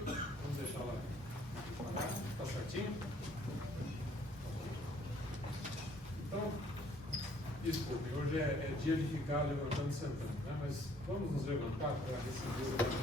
Vamos deixar ela devagar, tá certinho? Então, desculpe, hoje é dia de ficar levantando e sentando, né? Mas vamos nos levantar para receber o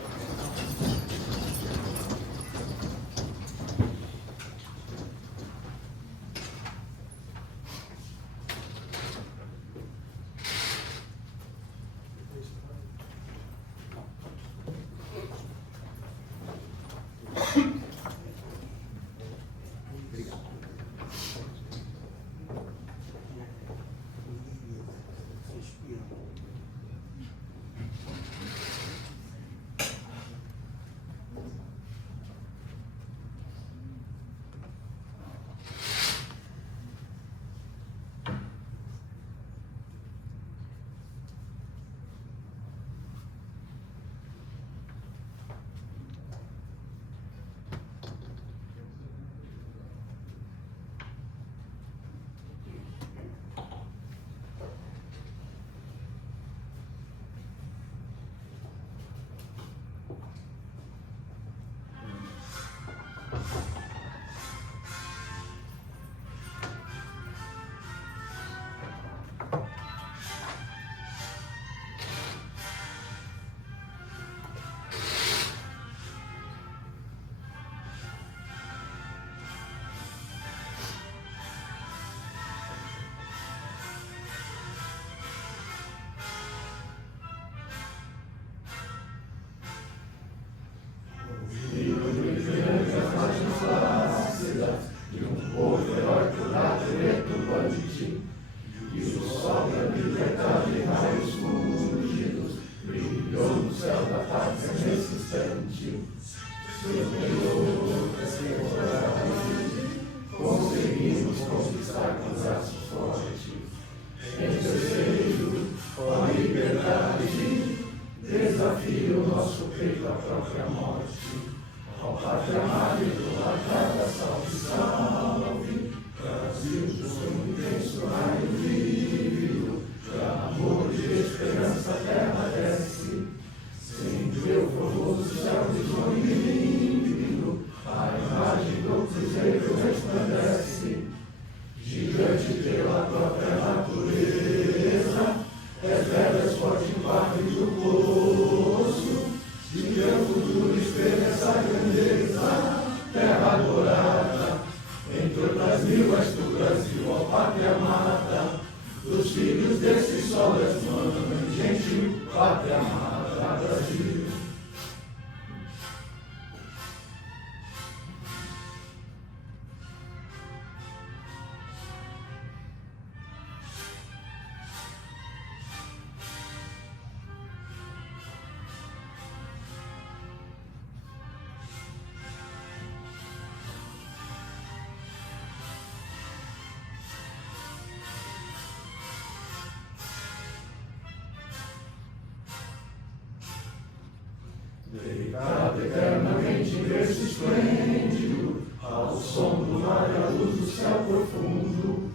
Deitado eternamente em berço esplêndido, ao som do mar e à luz do céu profundo,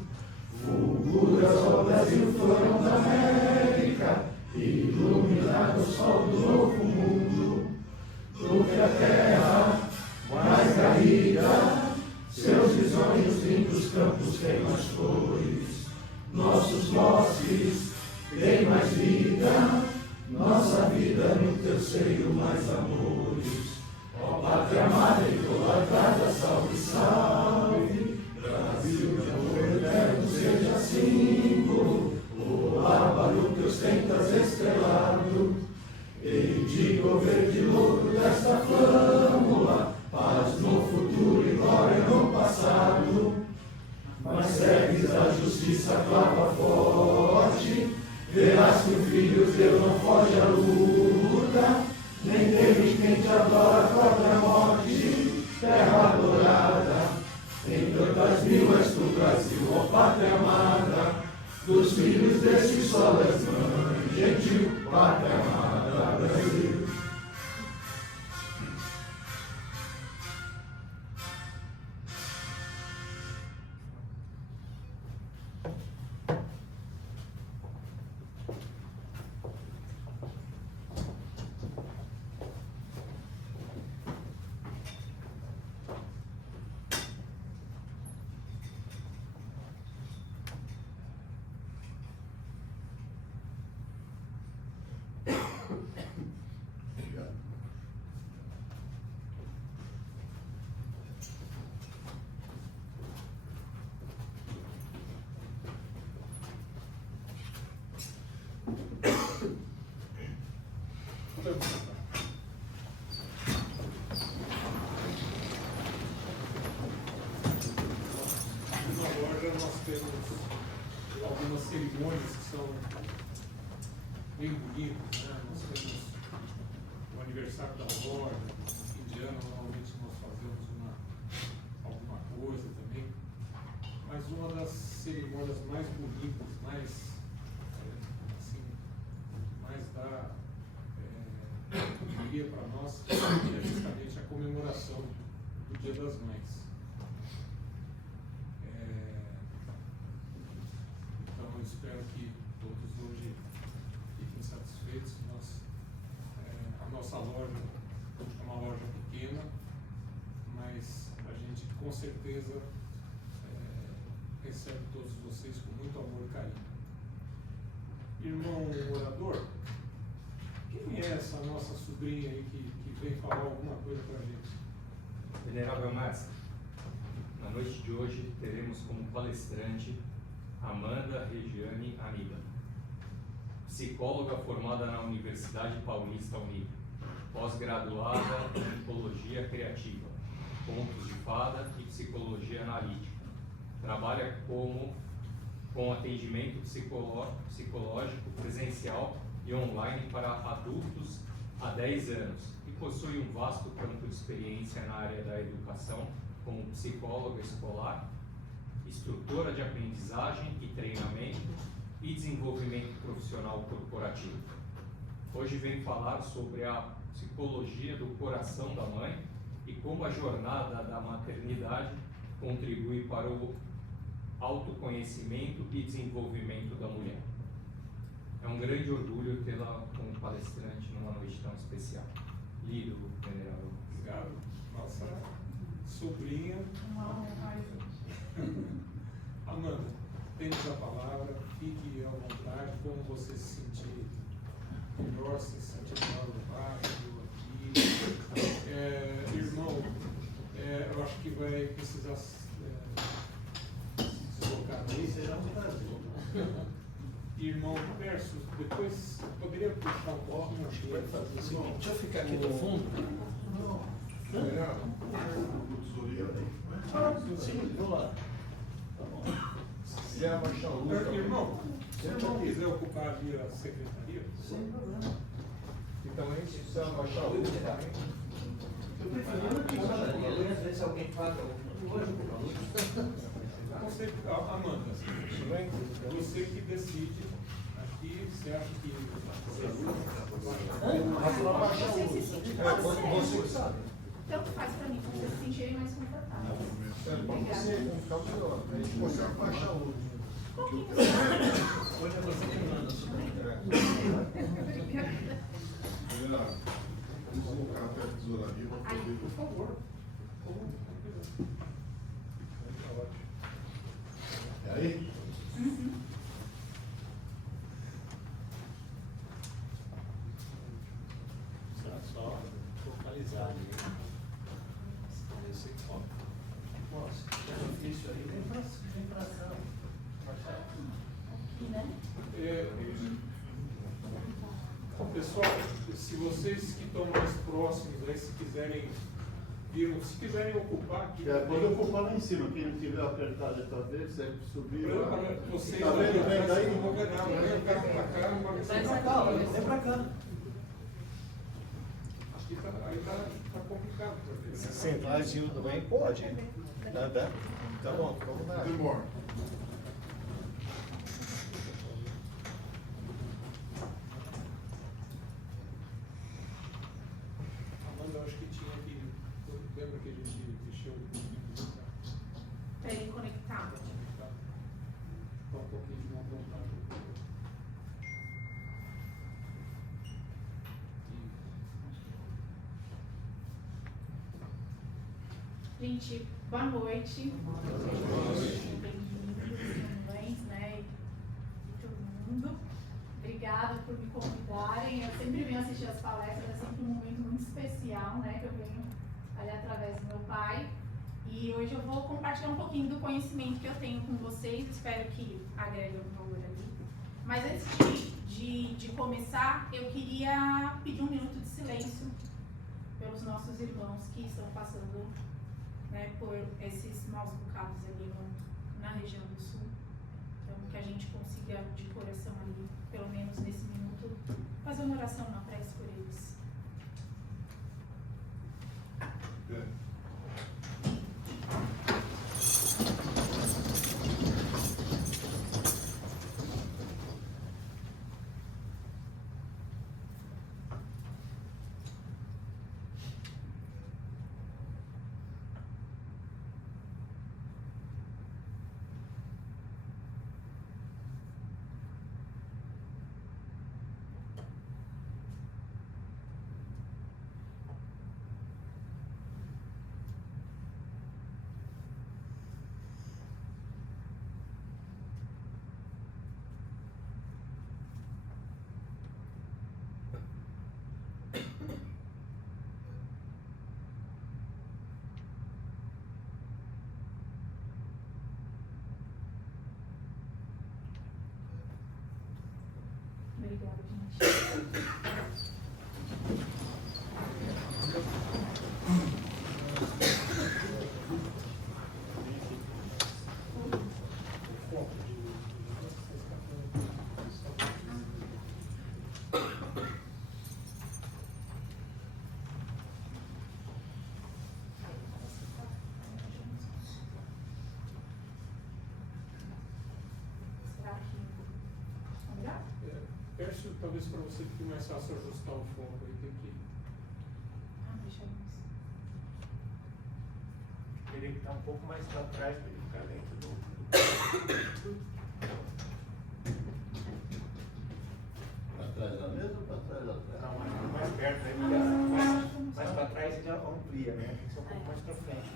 fulguras ao Brasil foram da América, iluminado o sol do novo mundo. Do que a terra mais garrida, seus risonhos lindos campos têm mais cores, nossos bosques têm mais vida, nossa vida no teu seio mais amores. Ó pátria amada idolatrada, salve, salve, Brasil de amor eterno seja símbolo, o ábalo teus tentas estrelado, e digo o verde louco desta flâmula, paz no futuro e glória no passado. Mas segues a justiça clava forte, verás que o Filho teu não foge à luta, nem teme quem te adora a própria morte, terra adorada. Em tantas mil és tu, Brasil, ó pátria amada, dos filhos deste sol és mãe, gentil, pátria amada, Brasil. bonitos, né? Nós temos o aniversário da loja, no fim de ano, normalmente nós fazemos alguma coisa também, mas uma das cerimônias mais bonitas, mais dá alegria para nós é justamente a comemoração do Dia das Mães. Então eu espero que todos hoje fiquem satisfeitos. A nossa loja é uma loja pequena, mas a gente com certeza recebe todos vocês com muito amor e carinho. Irmão orador, quem é essa nossa sobrinha aí que vem falar alguma coisa para a gente? Venerável Mestre, na noite de hoje teremos como palestrante Amanda Regiane Amiga, psicóloga formada na Universidade Paulista Unida, pós-graduada em Psicologia Criativa, Contos de Fada e Psicologia Analítica. Trabalha com atendimento psicológico presencial e online para adultos há 10 anos e possui um vasto campo de experiência na área da educação como psicóloga escolar, instrutora de aprendizagem e treinamento e desenvolvimento profissional corporativo. Hoje vem falar sobre a psicologia do coração da mãe e como a jornada da maternidade contribui para o autoconhecimento e desenvolvimento da mulher. É um grande orgulho tê-la como palestrante numa noite tão especial. Lido, Venerável. Obrigado. Nossa sobrinha. Amanda, temos a palavra, fique à vontade, como você se sentir melhor, se sentir melhor no bairro, aqui. Irmão, eu acho que vai precisar se deslocar aí. Será um prazer. Irmão Verso, depois poderia puxar um pouco na Deixa eu ficar aqui no fundo. Sim, vou lá. Tá bom. Se quiser abaixar o luz. Irmão, se o irmão quiser ocupar ali a secretaria, sem problema. Então, a gente precisa abaixar o luz. Eu preferia às vezes alguém paga o Amanda, você que decide aqui, você acha que você que sabe. Tanto faz para mim, para vocês se sentirem mais confortáveis. A gente consegue baixar o luz. Hoje é você que manda. Vamos colocar até a tesouraria para aí, poder. por favor. É aí? Só focalizar ali. Esse aqui, nossa, é difícil aí. Vem pra cá. Aqui, né? Pessoal, se vocês que estão mais próximos aí, se quiserem ocupar aqui. Pode ocupar lá em cima, quem não tiver apertado essa vez, você subir lá. Vocês Tá vendo? Vem daí. não vão ver nada, vem pra cá, não vai Vai ver pra nada. cá, Vem pra cá. Acho que tá complicado pra ver. Centralzinho também pode. Tá bom, vamos lá. Demora. Amanda, eu acho que tinha que. Lembra que a gente mexeu Para ele conectar. Tá um pouquinho de má vontade. Gente, boa noite. Bem-vindos, mães, né? E todo mundo. Obrigada por me convidarem. Eu sempre venho assistir as palestras, é sempre um momento muito especial, né? Que eu venho ali através do meu pai. E hoje eu vou compartilhar um pouquinho do conhecimento que eu tenho com vocês. Espero que agregue um valor ali. Mas antes de começar, eu queria pedir um minuto de silêncio pelos nossos irmãos que estão passando, né, por esses maus bocados ali na região do sul. Então, que a gente consiga de coração ali, pelo menos nesse minuto, fazer uma oração, uma prece por eles. Obrigada, gente. Será que... Obrigada? Peço talvez para você fique mais fácil ajustar o foco aí, tem que. Deixa eu ver. Teria que estar um pouco mais para trás para ele ficar dentro do. Para trás da mesa ou para trás da tela? Não, mais perto, aí mais para trás ele amplia, né? Tem que ser um pouco mais para frente.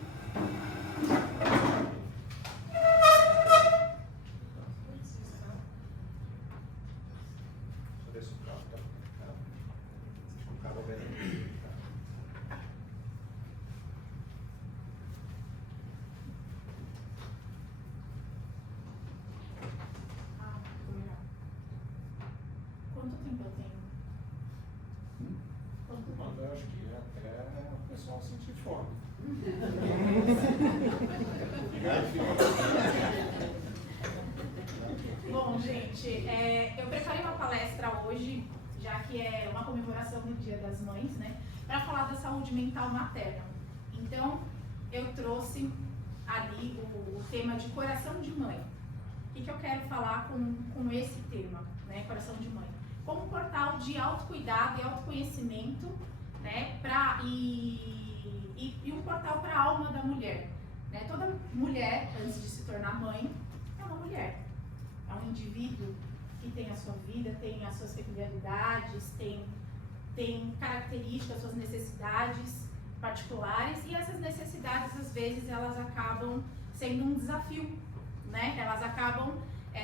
Deixa eu ver se o carro está. Acho que o carro vai. Quanto tempo eu tenho? Quanto tempo? Mas eu acho que até o pessoal sentir fome. Bom, gente, eu preparei uma palestra hoje, já que é uma comemoração do Dia das Mães, né, para falar da saúde mental materna. Então, eu trouxe ali o tema de coração de mãe. O que eu quero falar com esse tema, né, coração de mãe? Como um portal de autocuidado e autoconhecimento, né, e um portal para a alma da mulher. Né? Toda mulher, antes de se tornar mãe, é uma mulher. É um indivíduo que tem a sua vida, tem as suas peculiaridades, tem características, suas necessidades particulares, e essas necessidades, às vezes, elas acabam sendo um desafio, né? Elas acabam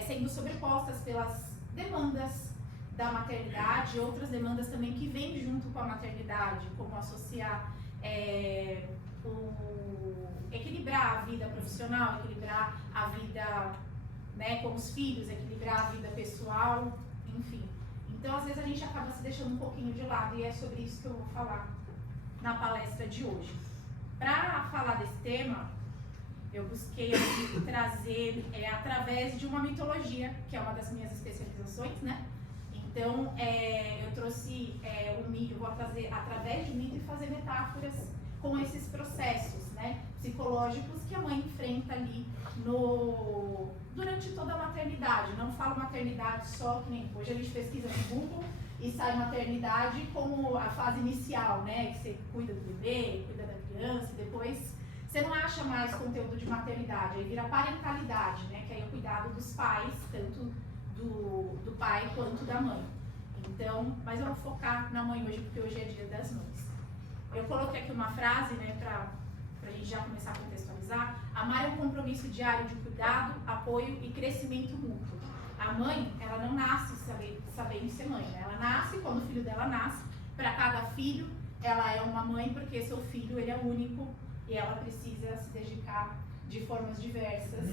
sendo sobrepostas pelas demandas da maternidade, outras demandas também que vêm junto com a maternidade, como associar, equilibrar a vida profissional, equilibrar a vida, né, com os filhos, equilibrar a vida pessoal, enfim. Então, às vezes, a gente acaba se deixando um pouquinho de lado, e é sobre isso que eu vou falar na palestra de hoje. Para falar desse tema, eu busquei trazer através de uma mitologia, que é uma das minhas especializações, né? Então, eu trouxe o mito, eu vou trazer através do mito e fazer metáforas com esses processos, né, psicológicos que a mãe enfrenta ali durante toda a maternidade. Não falo maternidade só, que nem hoje a gente pesquisa no Google e sai maternidade como a fase inicial, né, que você cuida do bebê, cuida da criança, e depois você não acha mais conteúdo de maternidade, aí vira parentalidade, né, que aí é o cuidado dos pais, tanto do pai quanto da mãe. Então, mas eu vou focar na mãe hoje, porque hoje é Dia das Mães. Eu coloquei aqui uma frase, né, pra gente já começar a contextualizar. Amar é um compromisso diário de cuidado, apoio e crescimento mútuo. A mãe, ela não nasce sabendo ser mãe, né? Ela nasce quando o filho dela nasce. Para cada filho, ela é uma mãe, porque seu filho, ele é único e ela precisa se dedicar de formas diversas,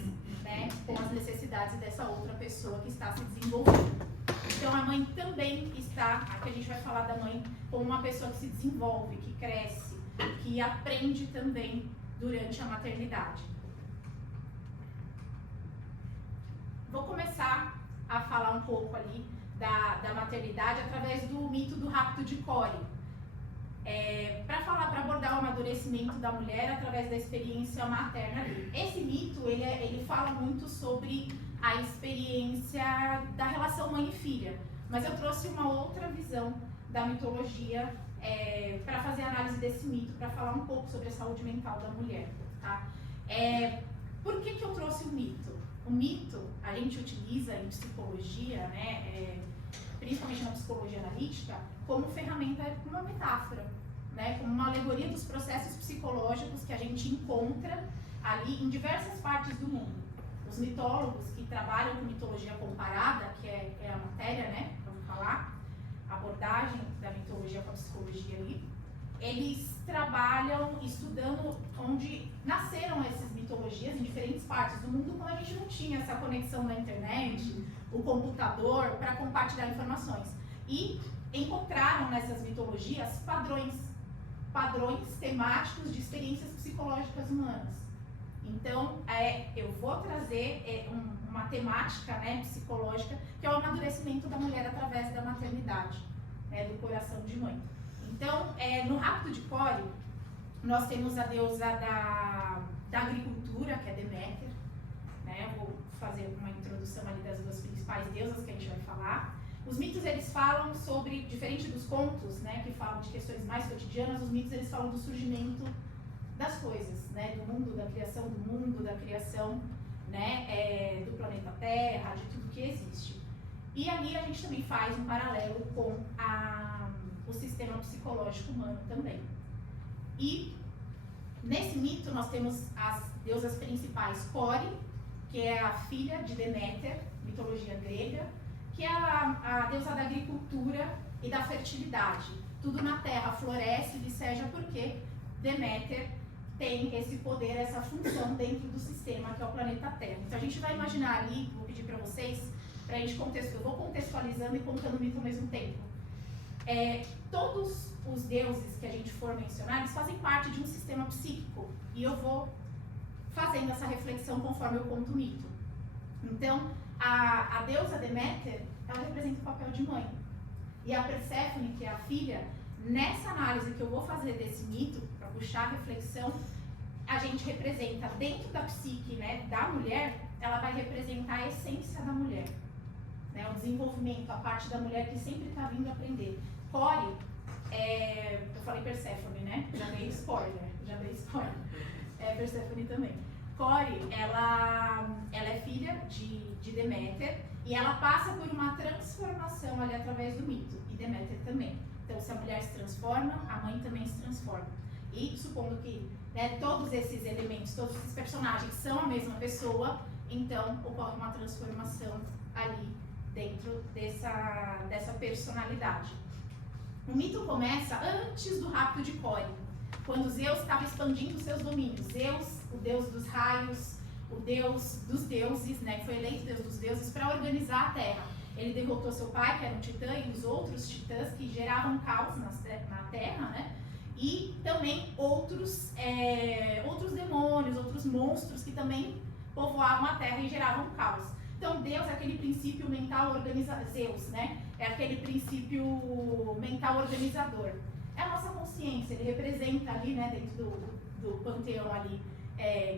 né, com as necessidades dessa outra pessoa que está se desenvolvendo. Então, a mãe também está, aqui a gente vai falar da mãe como uma pessoa que se desenvolve, que cresce, que aprende também durante a maternidade. Vou começar falar um pouco ali da maternidade através do mito do rapto de Core. Para abordar o amadurecimento da mulher através da experiência materna dele. Esse mito, ele fala muito sobre a experiência da relação mãe e filha, mas eu trouxe uma outra visão da mitologia para fazer análise desse mito, para falar um pouco sobre a saúde mental da mulher. Tá? Por que eu trouxe o mito? O mito a gente utiliza em psicologia, né, principalmente na psicologia analítica, como ferramenta, como uma metáfora, né, como uma alegoria dos processos psicológicos que a gente encontra ali em diversas partes do mundo. Os mitólogos que trabalham com mitologia comparada, que é a matéria, né, vamos falar, a abordagem da mitologia com a psicologia ali, eles trabalham estudando onde nasceram essas mitologias em diferentes partes do mundo, quando a gente não tinha essa conexão da internet, o computador, para compartilhar informações. E encontraram nessas mitologias padrões temáticos de experiências psicológicas humanas. Então, eu vou trazer uma temática, né, psicológica, que é o amadurecimento da mulher através da maternidade, né, do coração de mãe. Então, no rapto de Core, nós temos a deusa da agricultura, que é Deméter, né? Eu vou fazer uma introdução ali das duas principais deusas que a gente vai falar. Os mitos, eles falam sobre, diferente dos contos, né, que falam de questões mais cotidianas, os mitos, eles falam do surgimento das coisas, né, do mundo, da criação, né, do planeta Terra, de tudo que existe. E ali a gente também faz um paralelo com o sistema psicológico humano também. E nesse mito nós temos as deusas principais, Core, que é a filha de Deméter, mitologia grega, que é a deusa da agricultura e da fertilidade. Tudo na terra floresce e viceja porque Deméter tem esse poder, essa função dentro do sistema que é o planeta Terra. Então a gente vai imaginar ali, vou pedir para vocês, pra gente eu vou contextualizando e contando o mito ao mesmo tempo. Todos os deuses que a gente for mencionar, eles fazem parte de um sistema psíquico. E eu vou fazendo essa reflexão conforme eu conto o mito. Então, a deusa Deméter, ela representa o papel de mãe. E a Perséfone, que é a filha, nessa análise que eu vou fazer desse mito, para puxar a reflexão, a gente representa dentro da psique, né, da mulher, ela vai representar a essência da mulher. Né, o desenvolvimento, a parte da mulher que sempre está vindo aprender. Core, eu falei Perséfone, né? Já dei spoiler. Perséfone também. Core, ela é filha de Deméter e ela passa por uma transformação ali através do mito, e Deméter também. Então, se a mulher se transforma, a mãe também se transforma. E supondo que, né, todos esses elementos, todos esses personagens são a mesma pessoa, então ocorre uma transformação ali dentro dessa personalidade. O mito começa antes do rapto de Core, quando Zeus estava expandindo seus domínios. Zeus, o deus dos raios, o deus dos deuses, né, que foi eleito deus dos deuses para organizar a Terra. Ele derrotou seu pai, que era um titã, e os outros titãs que geravam caos na Terra, né? E também outros demônios, outros monstros que também povoavam a Terra e geravam caos. Então, Deus é aquele princípio mental organizador, Zeus, né? É aquele princípio mental organizador. É a nossa consciência, ele representa ali, né, dentro do panteão ali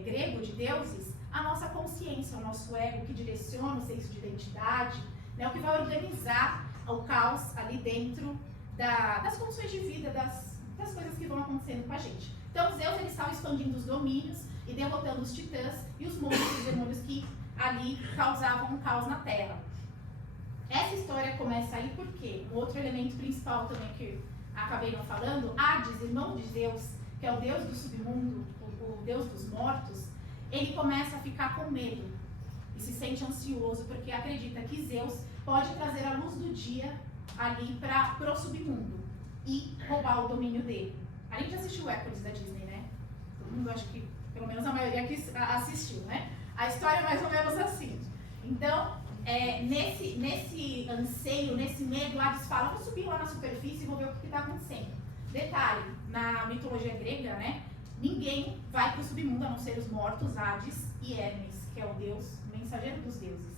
grego de deuses, a nossa consciência, o nosso ego que direciona o senso de identidade, né, o que vai organizar o caos ali dentro das condições de vida, das coisas que vão acontecendo com a gente. Então, Zeus, ele estava expandindo os domínios e derrotando os titãs e os monstros, os demônios que ali causavam um caos na Terra. Essa história começa aí porque um outro elemento principal também que acabei não falando, Hades, irmão de Zeus, que é o deus do submundo, o deus dos mortos, ele começa a ficar com medo e se sente ansioso porque acredita que Zeus pode trazer a luz do dia ali para o submundo e roubar o domínio dele. A gente assistiu o Hércules da Disney, né? Todo mundo, acho que pelo menos a maioria que assistiu, né? A história é mais ou menos assim. Então, nesse anseio, nesse medo, Hades fala, vou subir lá na superfície e vou ver o que está acontecendo. Detalhe, na mitologia grega, né, ninguém vai para o submundo a não ser os mortos, Hades e Hermes, que é o deus, o mensageiro dos deuses.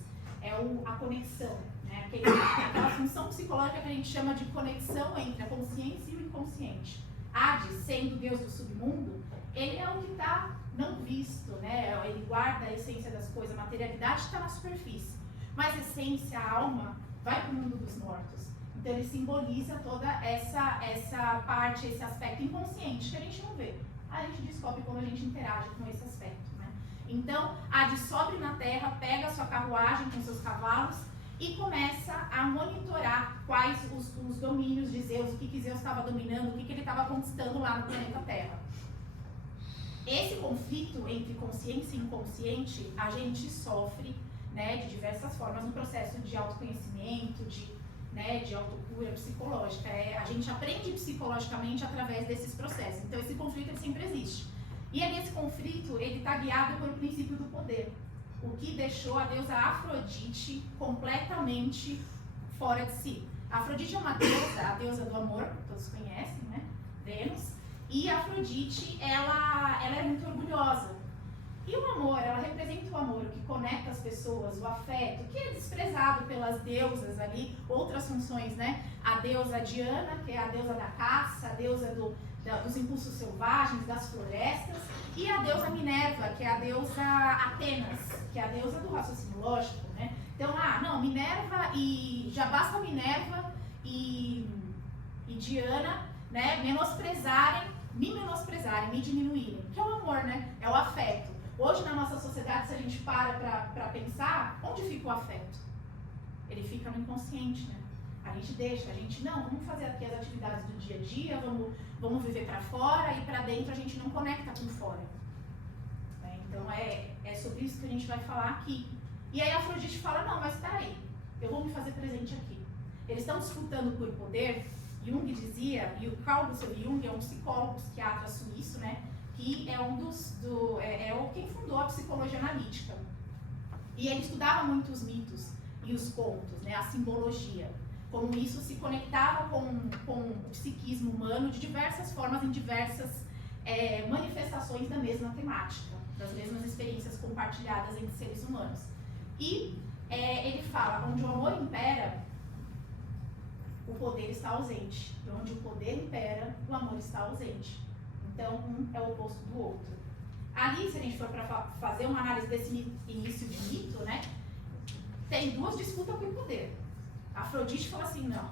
a conexão, né? Aquela função psicológica que a gente chama de conexão entre a consciência e o inconsciente. Hades, sendo o deus do submundo, ele é o que está não visto, né? Ele guarda a essência das coisas, a materialidade está na superfície, mas a essência, a alma, vai para o mundo dos mortos. Então ele simboliza toda essa parte, esse aspecto inconsciente que a gente não vê. A gente descobre quando a gente interage com esse aspecto, né? Então, Hades sobe na terra, pega a sua carruagem com seus cavalos e começa a monitorar quais os domínios de Zeus, o que Zeus estava dominando, o que ele estava conquistando lá no planeta Terra. Esse conflito entre consciência e inconsciente, a gente sofre, né, de diversas formas no processo de autoconhecimento, de autocura psicológica. A gente aprende psicologicamente através desses processos. Então esse conflito ele sempre existe. E esse conflito ele está guiado pelo princípio do poder, o que deixou a deusa Afrodite completamente fora de si. A Afrodite é uma deusa, a deusa do amor, todos conhecem, né? Vênus. E a Afrodite, ela é muito orgulhosa. E o amor, ela representa o amor, o que conecta as pessoas, o afeto, que é desprezado pelas deusas ali, outras funções, né? A deusa Diana, que é a deusa da caça, a deusa dos impulsos selvagens, das florestas, e a deusa Minerva, que é a deusa Atenas, que é a deusa do raciocínio lógico, né? Então, Minerva, e já basta Minerva e Diana, né, me menosprezarem, me diminuírem, que é o amor, né? É o afeto. Hoje, na nossa sociedade, se a gente para pensar, onde fica o afeto? Ele fica no inconsciente, né? A gente deixa, vamos fazer aqui as atividades do dia a dia, vamos viver para fora, e para dentro a gente não conecta com fora. Né? Então, é sobre isso que a gente vai falar aqui. E aí a Afrodite fala, não, mas peraí, eu vou me fazer presente aqui. Eles estão disputando por poder. Jung dizia, e o Carl Gustav Jung é um psicólogo, psiquiatra suíço, né? Que é quem fundou a psicologia analítica. E ele estudava muito os mitos e os contos, né, a simbologia, como isso se conectava com o psiquismo humano de diversas formas, em diversas manifestações da mesma temática, das mesmas experiências compartilhadas entre seres humanos. E ele fala, onde o amor impera, o poder está ausente. E onde o poder impera, o amor está ausente. Então, um é o oposto do outro. Ali, se a gente for para fazer uma análise desse início de mito, né, tem duas disputas por poder. A Afrodite fala assim, não,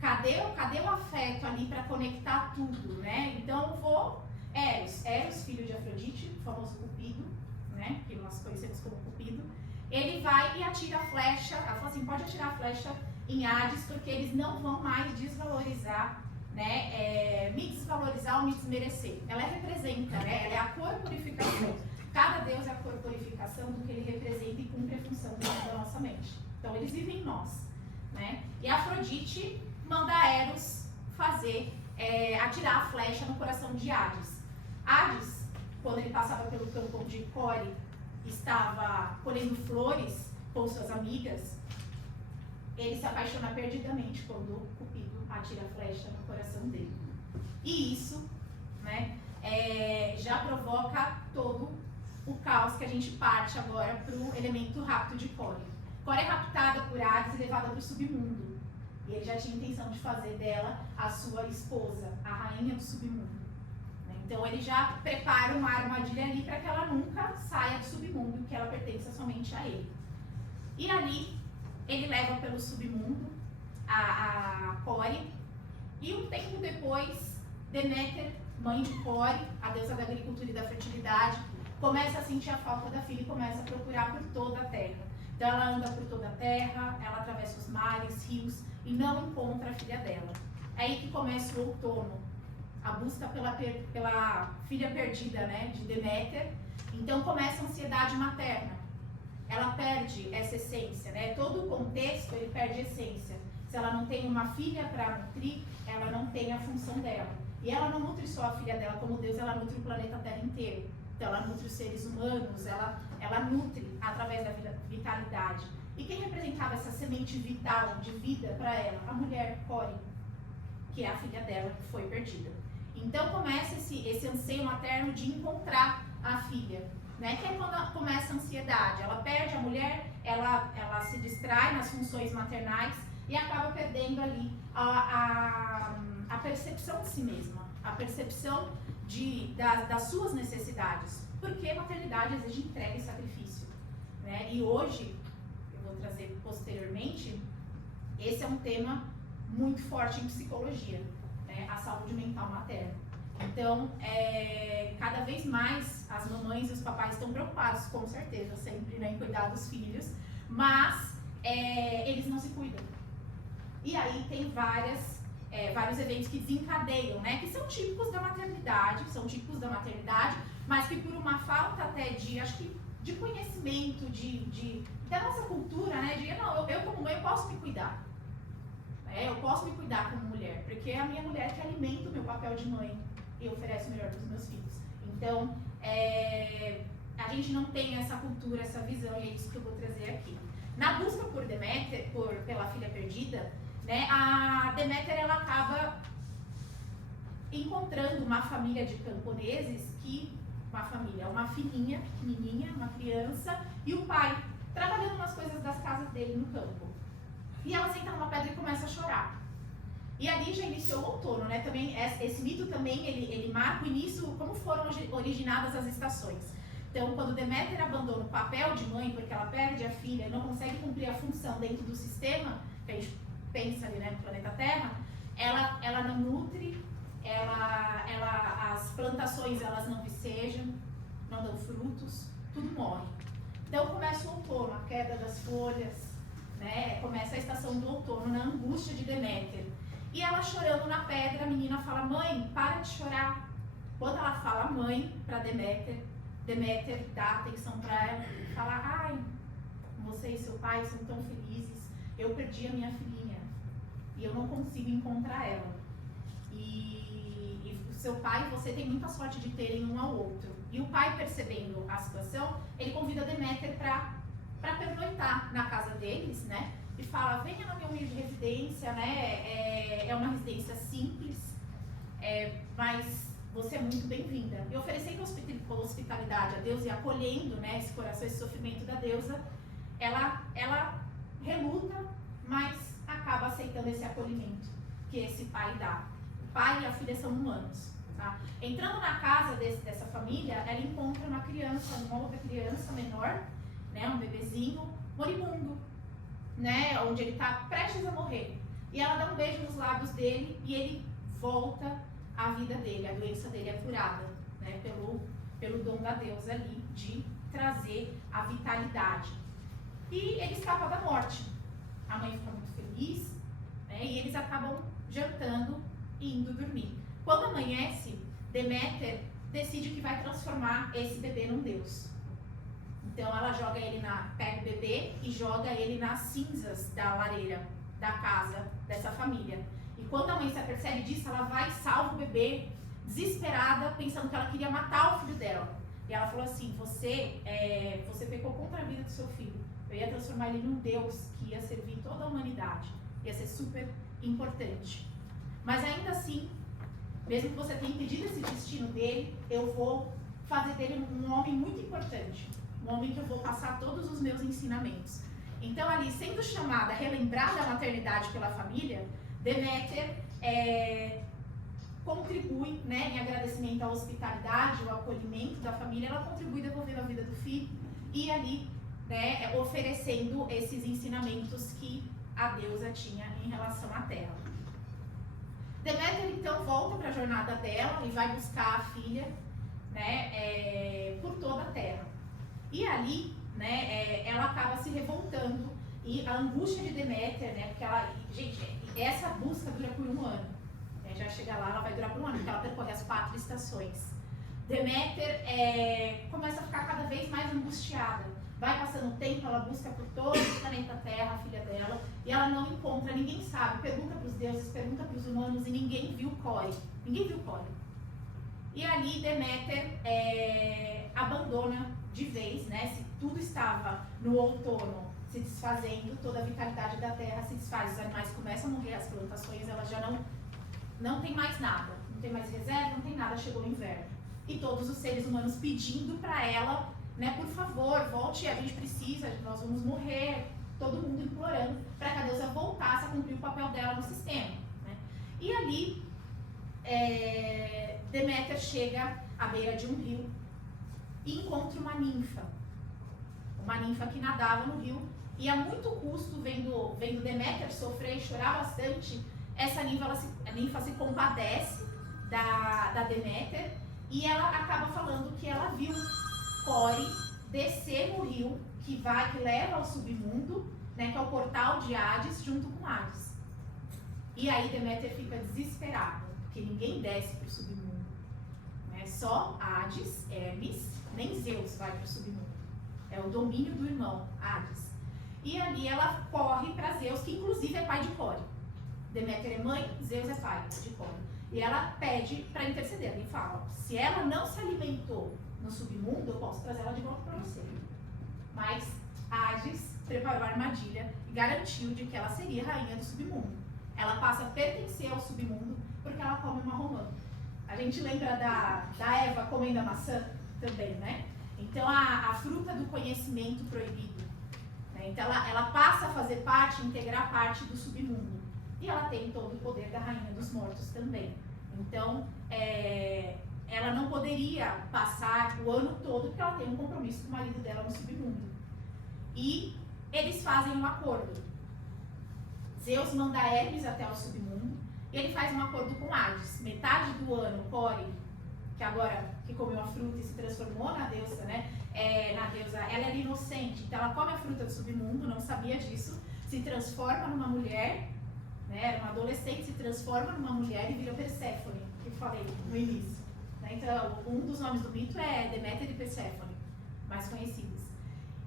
cadê o afeto ali para conectar tudo, né? Então, Eros, filho de Afrodite, o famoso Cupido, né, que nós conhecemos como Cupido, ele vai e atira a flecha, ela fala assim, pode atirar a flecha em Hades, porque eles não vão mais desvalorizar, né, me desvalorizar ou me desmerecer. Ela representa, né, ela é a corporificação. Cada deus é a corporificação do que ele representa e cumpre a função da nossa mente. Então eles vivem em nós, né? E a Afrodite manda Eros atirar a flecha no coração de Hades. Hades, quando ele passava pelo campo onde Core estava colhendo flores com suas amigas, ele se apaixona perdidamente quando Cupido atira a flecha no coração dele. E isso, né, já provoca todo o caos que a gente parte agora para o elemento rapto de Core. Core é raptada por Hades e levada para o submundo. E ele já tinha intenção de fazer dela a sua esposa, a rainha do submundo. Então ele já prepara uma armadilha ali para que ela nunca saia do submundo, que ela pertence somente a ele. E ali ele leva pelo submundo a Core, e um tempo depois, Deméter, mãe de Core, a deusa da agricultura e da fertilidade, começa a sentir a falta da filha e começa a procurar por toda a terra. Então ela anda por toda a terra, ela atravessa os mares, rios, e não encontra a filha dela. É aí que começa o outono, a busca pela filha perdida, né, de Deméter. Então começa a ansiedade materna. Ela perde essa essência, né? Todo o contexto, ele perde a essência. Se ela não tem uma filha para nutrir, ela não tem a função dela. E ela não nutre só a filha dela como Deus, ela nutre o planeta Terra inteiro. Então ela nutre os seres humanos, ela nutre através da vitalidade. E quem representava essa semente vital, de vida para ela? A mulher Core, que é a filha dela que foi perdida. Então começa esse anseio materno de encontrar a filha, né? Que é quando começa a ansiedade. Ela perde a mulher, ela se distrai nas funções maternais e acaba perdendo ali a percepção de si mesma, a percepção das suas necessidades, porque a maternidade exige entrega e sacrifício, né? E hoje, eu vou trazer posteriormente, esse é um tema muito forte em psicologia, né? A saúde mental materna. Então, cada vez mais as mamães e os papais estão preocupados, com certeza, sempre, né, em cuidar dos filhos, mas eles não se cuidam. E aí tem vários eventos que desencadeiam, né, que são típicos da maternidade, mas que por uma falta até de conhecimento, da nossa cultura, né, eu como mãe eu posso me cuidar. Eu posso me cuidar como mulher, porque é a minha mulher que alimenta o meu papel de mãe e oferece o melhor para os meus filhos. Então, a gente não tem essa cultura, essa visão, e é isso que eu vou trazer aqui. Na busca por Deméter, pela filha perdida, né, a Deméter ela acaba encontrando uma família de camponeses uma filhinha pequenininha, uma criança, e o pai trabalhando nas coisas das casas dele no campo. E ela senta numa pedra e começa a chorar. E ali já iniciou o outono, né? Também, esse mito também, ele marca o início, como foram originadas as estações. Então, quando Deméter abandona o papel de mãe, porque ela perde a filha e não consegue cumprir a função dentro do sistema, que a gente pensa ali, né, no planeta Terra, ela não nutre, as plantações elas não vicejam, não dão frutos, tudo morre. Então começa o outono, a queda das folhas, né? Começa a estação do outono, na angústia de Deméter. E ela chorando na pedra, a menina fala: mãe, para de chorar. Quando ela fala mãe para Deméter, Deméter dá atenção para ela e fala: ai, você e seu pai são tão felizes, eu perdi a minha filhinha e eu não consigo encontrar ela. E o seu pai e você tem muita sorte de terem um ao outro. E o pai, percebendo a situação, ele convida Deméter para pernoitar na casa deles, né? E fala: venha na minha humilde residência, né? É uma residência simples, mas você é muito bem-vinda. E oferecendo hospitalidade a Deus e acolhendo, né, esse coração, esse sofrimento da deusa, ela reluta, mas acaba aceitando esse acolhimento que esse pai dá. O pai e a filha são humanos. Tá? Entrando na casa dessa família, ela encontra uma outra criança menor, né, um bebezinho moribundo, né, onde ele está prestes a morrer. E ela dá um beijo nos lábios dele e ele volta à vida dele, a doença dele é curada, né, pelo dom da deusa ali de trazer a vitalidade. E ele escapa da morte. A mãe fica muito feliz, né, e eles acabam jantando e indo dormir. Quando amanhece, Deméter decide que vai transformar esse bebê num deus. Então ela pega o bebê e joga ele nas cinzas da lareira da casa dessa família. E quando a mãe se apercebe disso, ela vai e salva o bebê, desesperada, pensando que ela queria matar o filho dela. E ela falou assim: você pecou contra a vida do seu filho. Eu ia transformar ele num deus que ia servir toda a humanidade. Ia ser super importante. Mas ainda assim, mesmo que você tenha impedido esse destino dele, eu vou fazer dele um homem muito importante. Um homem que eu vou passar todos os meus ensinamentos. Então, ali, sendo chamada, relembrada a maternidade pela família, Deméter contribui, né, em agradecimento à hospitalidade, ao acolhimento da família, ela contribui devolvendo a vida do filho e ali, né, oferecendo esses ensinamentos que a deusa tinha em relação à terra. Deméter, então, volta para a jornada dela e vai buscar a filha, né, por toda a terra. E ali, né, ela acaba se revoltando e a angústia de Deméter, né, porque ela, gente, essa busca dura por 1 ano. Né, já chegar lá, ela vai durar por 1 ano, porque ela percorre as 4 estações. Deméter começa a ficar cada vez mais angustiada. Vai passando o tempo, ela busca por todo o planeta Terra, a filha dela, e ela não encontra, ninguém sabe, pergunta para os deuses, pergunta para os humanos, e ninguém viu Core. Ninguém viu Core. E ali Deméter abandona de vez, né? Se tudo estava no outono se desfazendo, toda a vitalidade da terra se desfaz, os animais começam a morrer, as plantações elas já não tem mais nada, não tem mais reserva, não tem nada, chegou o inverno. e todos os seres humanos pedindo para ela, né, por favor, volte, a gente precisa, nós vamos morrer, todo mundo implorando para que a deusa voltasse a cumprir o papel dela no sistema, né? E ali, Deméter chega à beira de um rio e encontra uma ninfa que nadava no rio, e a muito custo, vendo Deméter sofrer e chorar bastante, essa ninfa se compadece da Deméter, e ela acaba falando que ela viu Core descer no rio que leva ao submundo, né, que é o portal de Hades, junto com Hades. E aí Deméter fica desesperada, porque ninguém desce para o submundo, né? Só Hades, Hermes, nem Zeus vai para o submundo. É o domínio do irmão, Hades. E ali ela corre para Zeus, que inclusive é pai de Core. Deméter é mãe, Zeus é pai de Core. E ela pede para interceder. Ele fala: se ela não se alimentou no submundo, eu posso trazer ela de volta para você. Mas Hades preparou a armadilha e garantiu de que ela seria rainha do submundo. Ela passa a pertencer ao submundo porque ela come uma romã. A gente lembra da Eva comendo a maçã também, né? Então a fruta do conhecimento proibido, né? Então ela passa a fazer parte, integrar parte do submundo. E ela tem todo o poder da rainha dos mortos também. Então ela não poderia passar o ano todo porque ela tem um compromisso com o marido dela no submundo. E eles fazem um acordo. Zeus manda Hermes até o submundo e ele faz um acordo com Hades. Metade do ano, Core, que comeu a fruta e se transformou na deusa, né? Ela era inocente, então ela come a fruta do submundo, não sabia disso, se transforma numa mulher, né? Era uma adolescente, se transforma numa mulher e vira Perséfone, que eu falei no início. Né? Então, um dos nomes do mito é Deméter e Perséfone, mais conhecidos.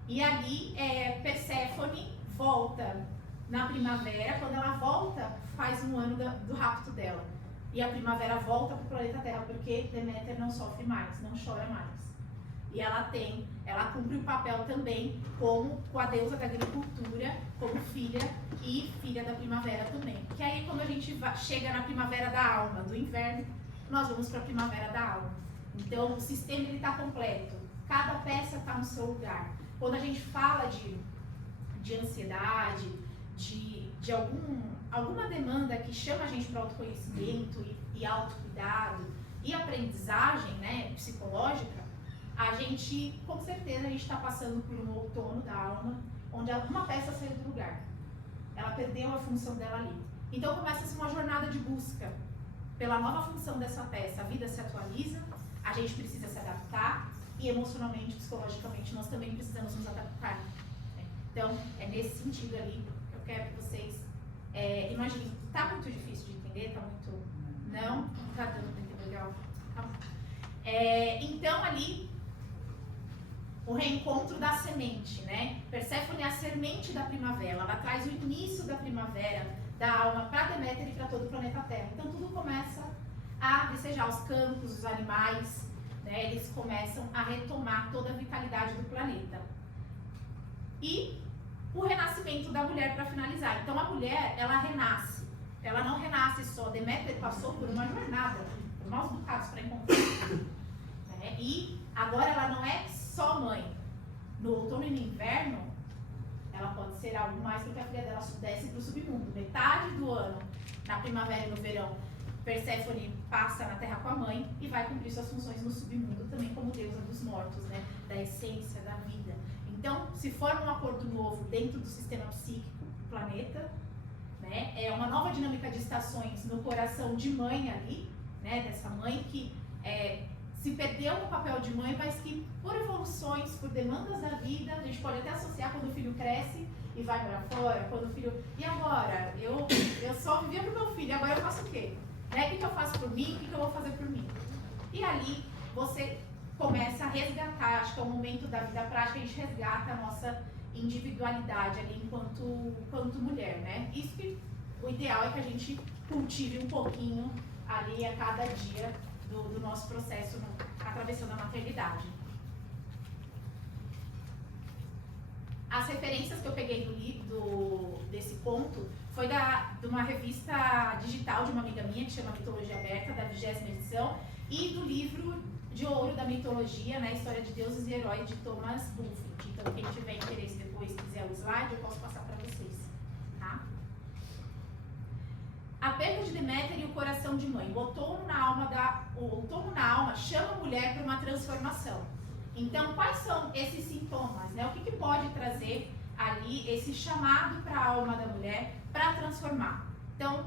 E ali, Perséfone volta na primavera. Quando ela volta, faz um ano do rapto dela. E a primavera volta para o planeta Terra, porque Deméter não sofre mais, não chora mais. E ela cumpre o papel também com a deusa da agricultura, como filha e filha da primavera também. Que aí quando a gente chega na primavera da alma, do inverno, nós vamos para a primavera da alma. Então o sistema está completo, cada peça está no seu lugar. Quando a gente fala de ansiedade, de alguma demanda que chama a gente para autoconhecimento e autocuidado e aprendizagem, né, psicológica, a gente, com certeza, a gente está passando por um outono da alma, onde uma peça saiu do lugar. Ela perdeu a função dela ali. Então começa-se uma jornada de busca pela nova função dessa peça. A vida se atualiza, a gente precisa se adaptar e emocionalmente, psicologicamente, nós também precisamos nos adaptar. Então, é nesse sentido ali que eu quero que vocês imaginem. Tá muito difícil de entender? Tá muito... Não? Tá dando para entender legal? Tá. Então, ali, o reencontro da semente, né? Perséfone é a semente da primavera, ela traz o início da primavera, da alma para Deméter e para todo o planeta Terra. Então tudo começa a desejar, os campos, os animais, né? Eles começam a retomar toda a vitalidade do planeta. E o renascimento da mulher para finalizar. Então a mulher, ela renasce. Ela não renasce só. Deméter passou por uma jornada, por maus bocados para encontrar. Né? E agora ela não é só mãe. No outono e no inverno, ela pode ser algo mais, porque a filha dela desce para o submundo. Metade do ano, na primavera e no verão, Perséfone passa na terra com a mãe e vai cumprir suas funções no submundo também como deusa dos mortos, né? Da essência, da vida. Então, se forma um acordo novo dentro do sistema psíquico do planeta, né? É uma nova dinâmica de estações no coração de mãe ali, né? Dessa mãe que se perdeu no papel de mãe, mas que por evoluções, por demandas da vida, a gente pode até associar quando o filho cresce e vai morar fora, quando o filho... E agora? Eu só vivia pro meu filho, agora eu faço o quê? Né? O que eu faço por mim? O que eu vou fazer por mim? E ali você começa a resgatar, acho que é o momento da vida prática, a gente resgata a nossa individualidade ali enquanto mulher, né? Isso que o ideal é que a gente cultive um pouquinho ali a cada dia do nosso processo atravessando a maternidade. As referências que eu peguei do livro, desse ponto, foi de uma revista digital de uma amiga minha, que chama Mitologia Aberta, da 20ª edição, e do livro de ouro da mitologia, né? História de deuses e heróis de Thomas Buffett. Então, quem tiver interesse depois, quiser o slide, eu posso passar para vocês, tá? A perda de Deméter e o coração de mãe. O outono na alma chama a mulher para uma transformação. Então, quais são esses sintomas, né? O que pode trazer ali esse chamado para a alma da mulher para transformar? Então,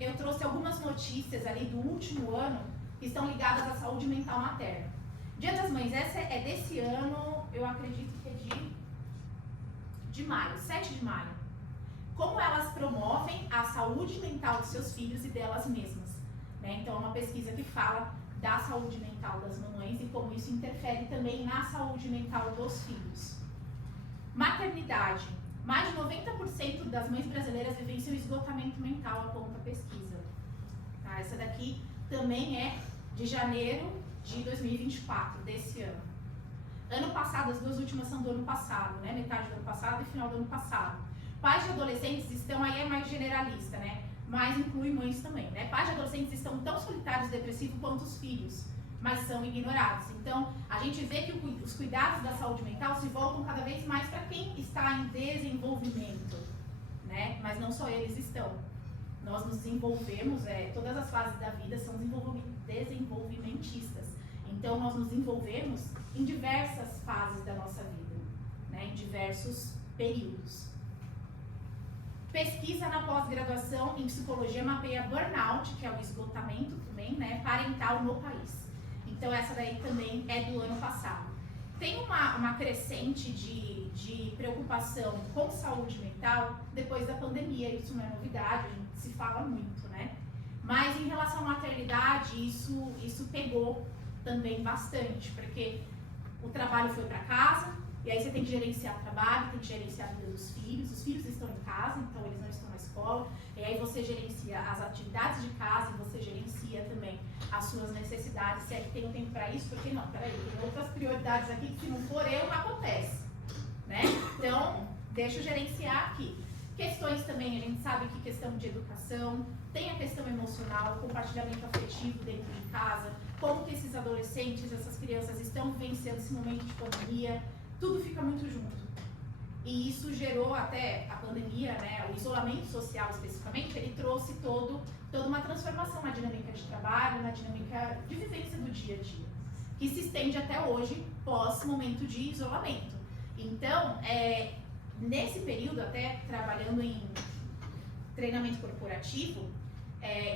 eu trouxe algumas notícias ali do último ano que estão ligadas à saúde mental materna. Dia das Mães, essa é desse ano, eu acredito que é de maio, 7 de maio. Como elas promovem a saúde mental dos seus filhos e delas mesmas, né? Então, é uma pesquisa que fala da saúde mental das mamães e como isso interfere também na saúde mental dos filhos. Maternidade. Mais de 90% das mães brasileiras vivenciam esgotamento mental, aponta a pesquisa. Tá? Essa daqui também é de janeiro de 2024, desse ano. Ano passado, as duas últimas são do ano passado, né? Metade do ano passado e final do ano passado. Pais de adolescentes estão, aí é mais generalista, né? Mas inclui mães também, né? Pais de adolescentes estão tão solitários e depressivos quanto os filhos, mas são ignorados. Então, a gente vê que os cuidados da saúde mental se voltam cada vez mais para quem está em desenvolvimento, né? Mas não só eles estão. Nós nos desenvolvemos, todas as fases da vida são desenvolvimentistas. Então, nós nos envolvemos em diversas fases da nossa vida, né? Em diversos períodos. Pesquisa na pós-graduação em psicologia mapeia burnout, que é o esgotamento também, né, parental no país. Então essa daí também é do ano passado. Tem uma crescente de preocupação com saúde mental depois da pandemia, isso não é novidade, a gente se fala muito, né? Mas em relação à maternidade, isso pegou também bastante, porque o trabalho foi para casa, e aí você tem que gerenciar o trabalho, tem que gerenciar a vida dos filhos. Os filhos estão em casa, então eles não estão na escola. E aí você gerencia as atividades de casa e você gerencia também as suas necessidades. Se é que tem um tempo para isso, porque não, peraí, tem outras prioridades aqui que se não for eu, não acontece, né? Então, deixa eu gerenciar aqui. Questões também, a gente sabe que questão de educação, tem a questão emocional, compartilhamento afetivo dentro de casa, como que esses adolescentes, essas crianças estão vivenciando esse momento de pandemia. Tudo fica muito junto. E isso gerou até a pandemia, né, o isolamento social especificamente, ele trouxe toda uma transformação na dinâmica de trabalho, na dinâmica de vivência do dia a dia, que se estende até hoje, pós momento de isolamento. Então, nesse período, até trabalhando em treinamento corporativo,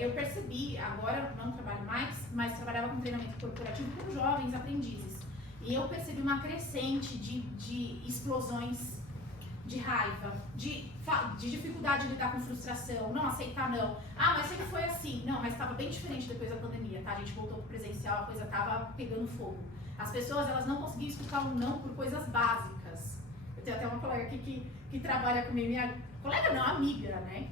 eu percebi, agora não trabalho mais, mas trabalhava com treinamento corporativo com jovens aprendizes. E eu percebi uma crescente de explosões de raiva, de dificuldade de lidar com frustração, não aceitar não. Ah, mas sempre foi assim. Não, mas estava bem diferente depois da pandemia, tá? A gente voltou pro presencial, a coisa estava pegando fogo. As pessoas, elas não conseguiam escutar um não por coisas básicas. Eu tenho até uma colega aqui que trabalha comigo, minha colega não, amiga, né?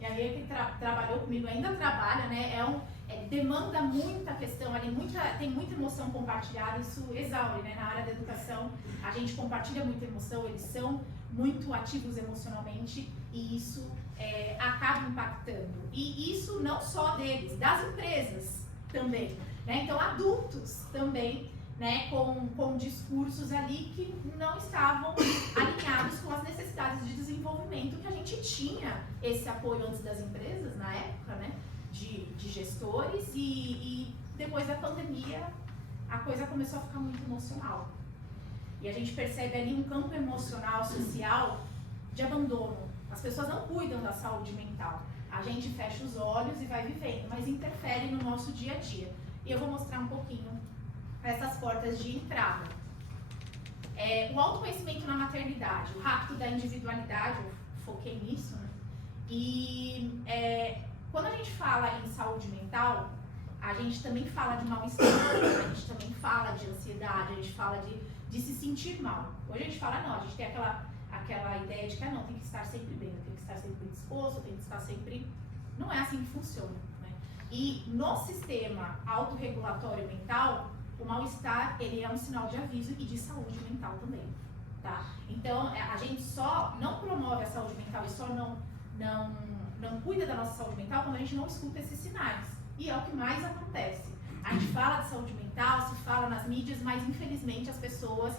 E aí que trabalhou comigo, ainda trabalha, né? Demanda muita questão ali, tem muita emoção compartilhada, isso exaure, né? Na área da educação, a gente compartilha muita emoção, eles são muito ativos emocionalmente e isso acaba impactando. E isso não só deles, das empresas também, né? Então, adultos também, né? Com discursos ali que não estavam alinhados com as necessidades de desenvolvimento que a gente tinha esse apoio antes das empresas, na época, né? De gestores e depois da pandemia a coisa começou a ficar muito emocional. E a gente percebe ali um campo emocional, social de abandono. As pessoas não cuidam da saúde mental. A gente fecha os olhos e vai vivendo, mas interfere no nosso dia a dia. E eu vou mostrar um pouquinho essas portas de entrada. O autoconhecimento na maternidade, o rapto da individualidade, eu foquei nisso, né? E quando a gente fala em saúde mental, a gente também fala de mal-estar, a gente também fala de ansiedade, a gente fala de se sentir mal. Hoje a gente fala, não, a gente tem aquela ideia de que não, tem que estar sempre bem, tem que estar sempre disposto, tem que estar sempre... Não é assim que funciona, né? E no sistema autorregulatório mental, o mal-estar, ele é um sinal de aviso e de saúde mental também, tá? Então, a gente só não promove a saúde mental e só não cuida da nossa saúde mental quando a gente não escuta esses sinais. E é o que mais acontece. A gente fala de saúde mental, se fala nas mídias, mas infelizmente as pessoas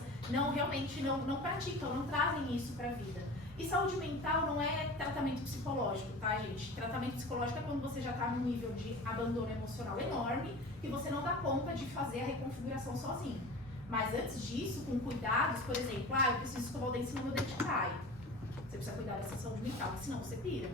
realmente não praticam, não trazem isso para a vida. E saúde mental não é tratamento psicológico, tá, gente? Tratamento psicológico é quando você já está num nível de abandono emocional enorme e você não dá conta de fazer a reconfiguração sozinho. Mas antes disso, com cuidados, por exemplo, eu preciso escovar o dente, senão meu dente cai. Você precisa cuidar dessa saúde mental, porque senão você pira.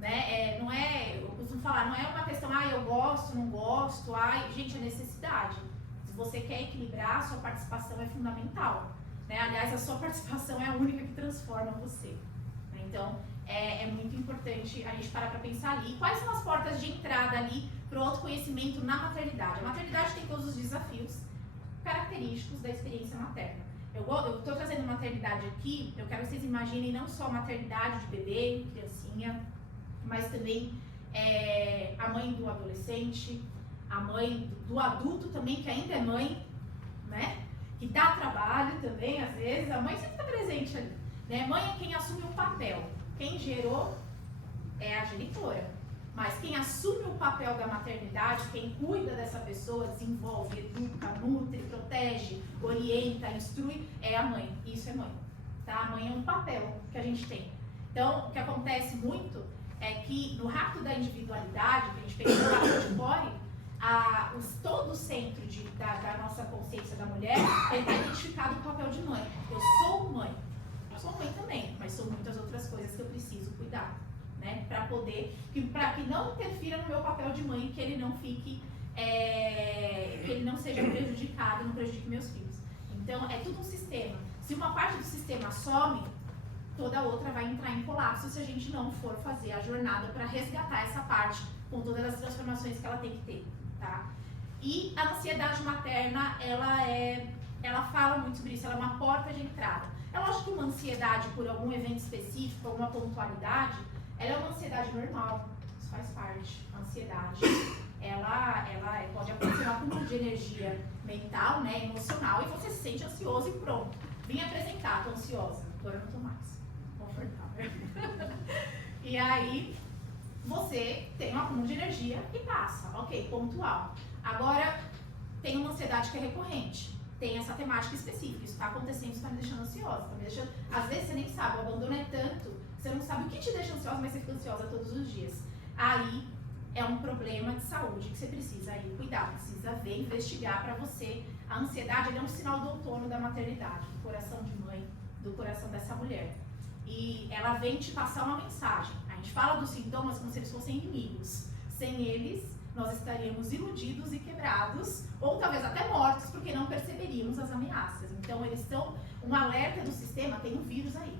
Né? Não é, eu costumo falar, não é uma questão, eu gosto, não gosto, gente, é necessidade. Se você quer equilibrar, a sua participação é fundamental. Né? Aliás, a sua participação é a única que transforma você. Né? Então, é muito importante a gente parar para pensar ali. Quais são as portas de entrada ali para o autoconhecimento na maternidade? A maternidade tem todos os desafios característicos da experiência materna. Eu estou trazendo maternidade aqui, eu quero que vocês imaginem não só a maternidade de bebê, criancinha, mas também a mãe do adolescente, a mãe do adulto também, que ainda é mãe, né? Que dá trabalho também, às vezes, a mãe sempre está presente ali. Né? Mãe é quem assume o papel. Quem gerou é a genitora. Mas quem assume o papel da maternidade, quem cuida dessa pessoa, desenvolve, educa, nutre, protege, orienta, instrui, é a mãe. Isso é mãe. Tá? A mãe é um papel que a gente tem. Então, o que acontece muito é que no rapto da individualidade, que a gente pensa no rapto de Core, todo o centro da nossa consciência da mulher, ele está identificado com o papel de mãe. Eu sou mãe. Eu sou mãe também, mas são muitas outras coisas que eu preciso cuidar. Né, para que não interfira no meu papel de mãe, que ele não fique, que ele não seja prejudicado, não prejudique meus filhos. Então, é tudo um sistema. Se uma parte do sistema some, toda a outra vai entrar em colapso se a gente não for fazer a jornada para resgatar essa parte com todas as transformações que ela tem que ter, tá? E a ansiedade materna, ela fala muito sobre isso, ela é uma porta de entrada. É lógico que uma ansiedade por algum evento específico, alguma pontualidade, ela é uma ansiedade normal, isso faz parte. A ansiedade, ela pode acontecer um acúmulo de energia mental, né, emocional, e você se sente ansioso e pronto. Vim apresentar, tô ansiosa, agora não tô mais confortável. E aí, você tem um acúmulo de energia e passa, ok, pontual. Agora, tem uma ansiedade que é recorrente, tem essa temática específica, isso está acontecendo, isso está me deixando ansiosa, tá me deixando... Às vezes você nem sabe, o abandono é tanto, você não sabe o que te deixa ansiosa, mas você fica ansiosa todos os dias. Aí é um problema de saúde que você precisa aí cuidar, precisa ver, investigar para você. A ansiedade é um sinal do outono da maternidade, do coração de mãe, do coração dessa mulher. E ela vem te passar uma mensagem. A gente fala dos sintomas como se eles fossem inimigos. Sem eles, nós estaríamos iludidos e quebrados, ou talvez até mortos, porque não perceberíamos as ameaças. Então, eles são um alerta do sistema, tem um vírus aí,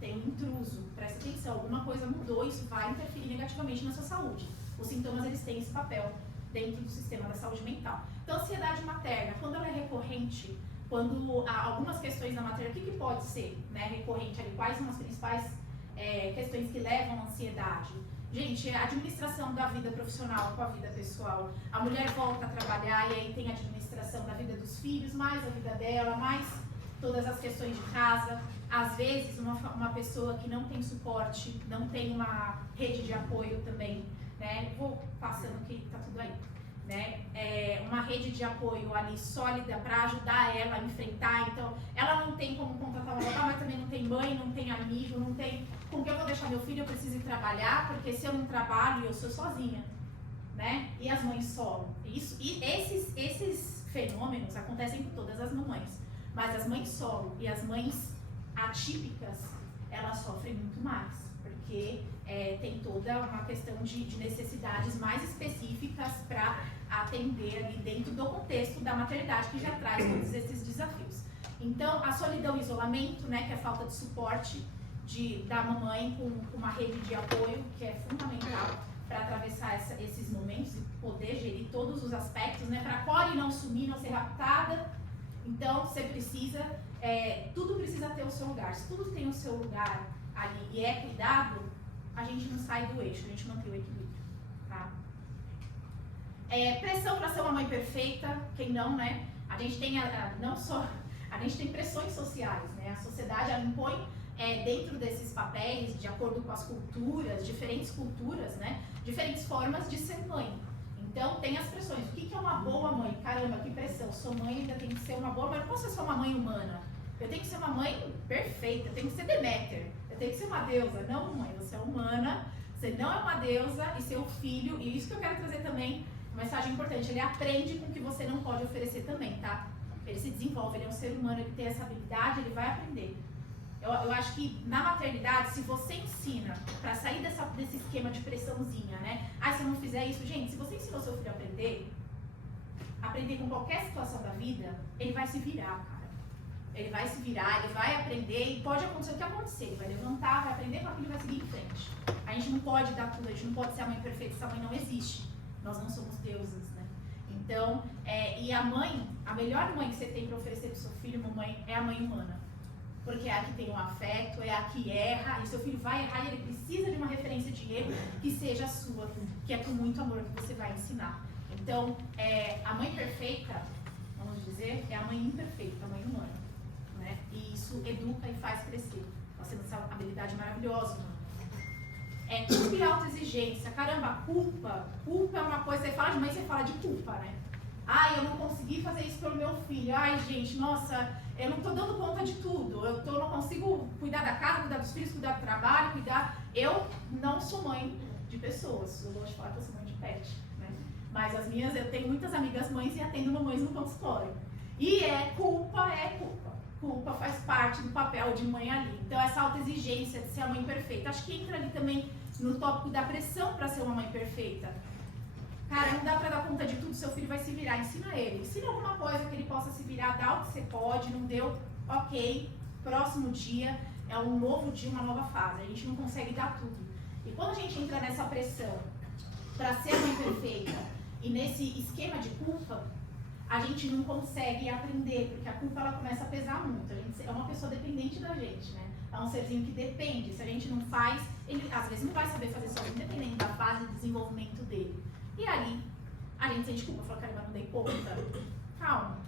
tem um intruso, presta atenção, alguma coisa mudou, isso vai interferir negativamente na sua saúde. Os sintomas, eles têm esse papel dentro do sistema da saúde mental. Então, ansiedade materna, quando ela é recorrente, quando há algumas questões na matéria, o que pode ser, né, recorrente ali? Quais são as principais questões que levam à ansiedade? Gente, a administração da vida profissional com a vida pessoal. A mulher volta a trabalhar e aí tem a administração da vida dos filhos, mais a vida dela, mais todas as questões de casa. Às vezes, uma pessoa que não tem suporte, não tem uma rede de apoio também, né? Vou passando que tá tudo aí. Né? Uma rede de apoio ali sólida para ajudar ela a enfrentar. Então, ela não tem como contratar uma babá, mas também não tem mãe, não tem amigo, não tem com que eu vou deixar meu filho, eu preciso ir trabalhar, porque se eu não trabalho, eu sou sozinha. Né? E as mães solo. E esses fenômenos acontecem com todas as mamães. Mas as mães solo e as mães atípicas, elas sofrem muito mais. Porque tem toda uma questão de necessidades mais específicas para atender ali dentro do contexto da maternidade, que já traz todos esses desafios. Então, a solidão e isolamento, né, que é a falta de suporte da mamãe com uma rede de apoio, que é fundamental para atravessar esses momentos e poder gerir todos os aspectos, né, para a Core não sumir, não ser raptada. Então, você precisa, tudo precisa ter o seu lugar. Se tudo tem o seu lugar ali e é cuidado, a gente não sai do eixo, a gente mantém o equilíbrio, tá? Pressão para ser uma mãe perfeita, quem não, né? A gente tem a gente tem pressões sociais, né? A sociedade ela impõe dentro desses papéis, de acordo com as culturas, diferentes culturas, né? Diferentes formas de ser mãe. Então, tem as pressões. O que é uma boa mãe? Caramba, que pressão. Sou mãe, ainda tem que ser uma boa mãe. Eu não posso ser só uma mãe humana. Eu tenho que ser uma mãe perfeita. Eu tenho que ser Deméter. Eu tenho que ser uma deusa. Não, mãe, você é humana. Você não é uma deusa. E seu filho, e isso que eu quero trazer também, uma mensagem importante. Ele aprende com o que você não pode oferecer também, tá? Ele se desenvolve, ele é um ser humano, ele tem essa habilidade, ele vai aprender. Eu acho que na maternidade, se você ensina para sair desse esquema de pressãozinha, né? Ah, se eu não fizer isso, gente, se você ensinou seu filho a aprender com qualquer situação da vida, ele vai se virar, cara. Ele vai se virar, ele vai aprender e pode acontecer o que acontecer. Ele vai levantar, vai aprender com aquilo e vai seguir em frente. A gente não pode dar tudo, a gente não pode ser a mãe perfeita, essa mãe não existe. Nós não somos deuses, né? Então, e a mãe, a melhor mãe que você tem para oferecer para o seu filho, mamãe, é a mãe humana. Porque é a que tem o afeto, é a que erra, e seu filho vai errar e ele precisa de uma referência de erro que seja a sua, que é com muito amor que você vai ensinar. Então, a mãe perfeita, vamos dizer, é a mãe imperfeita, a mãe humana, né? E isso educa e faz crescer. Nós temos essa habilidade maravilhosa, mano. Culpa e autoexigência. Caramba, culpa é uma coisa, você fala de mãe, você fala de culpa, né? Ai, eu não consegui fazer isso pelo meu filho. Ai, gente, nossa, eu não tô dando conta de tudo. Eu não consigo cuidar da casa, cuidar dos filhos, cuidar do trabalho, Eu não sou mãe de pessoas. Eu gosto de falar que eu sou mãe de pet, né? Mas eu tenho muitas amigas mães e atendo mamães no consultório. E culpa. Culpa faz parte do papel de mãe ali. Então, essa autoexigência de ser a mãe perfeita. Acho que entra ali também no tópico da pressão para ser uma mãe perfeita. Cara, não dá pra dar conta de tudo, seu filho vai se virar. Ensina ele. Ensina alguma coisa que ele possa se virar, dá o que você pode, não deu, ok. Próximo dia é um novo dia, uma nova fase. A gente não consegue dar tudo. E quando a gente entra nessa pressão pra ser a mãe perfeita e nesse esquema de culpa, a gente não consegue aprender, porque a culpa ela começa a pesar muito. A gente é uma pessoa dependente da gente, né? É um serzinho que depende. Se a gente não faz, ele às vezes não vai saber fazer sozinho, independente da fase de desenvolvimento dele. E aí, a gente sente culpa, fala, caramba, não dei conta. Calma,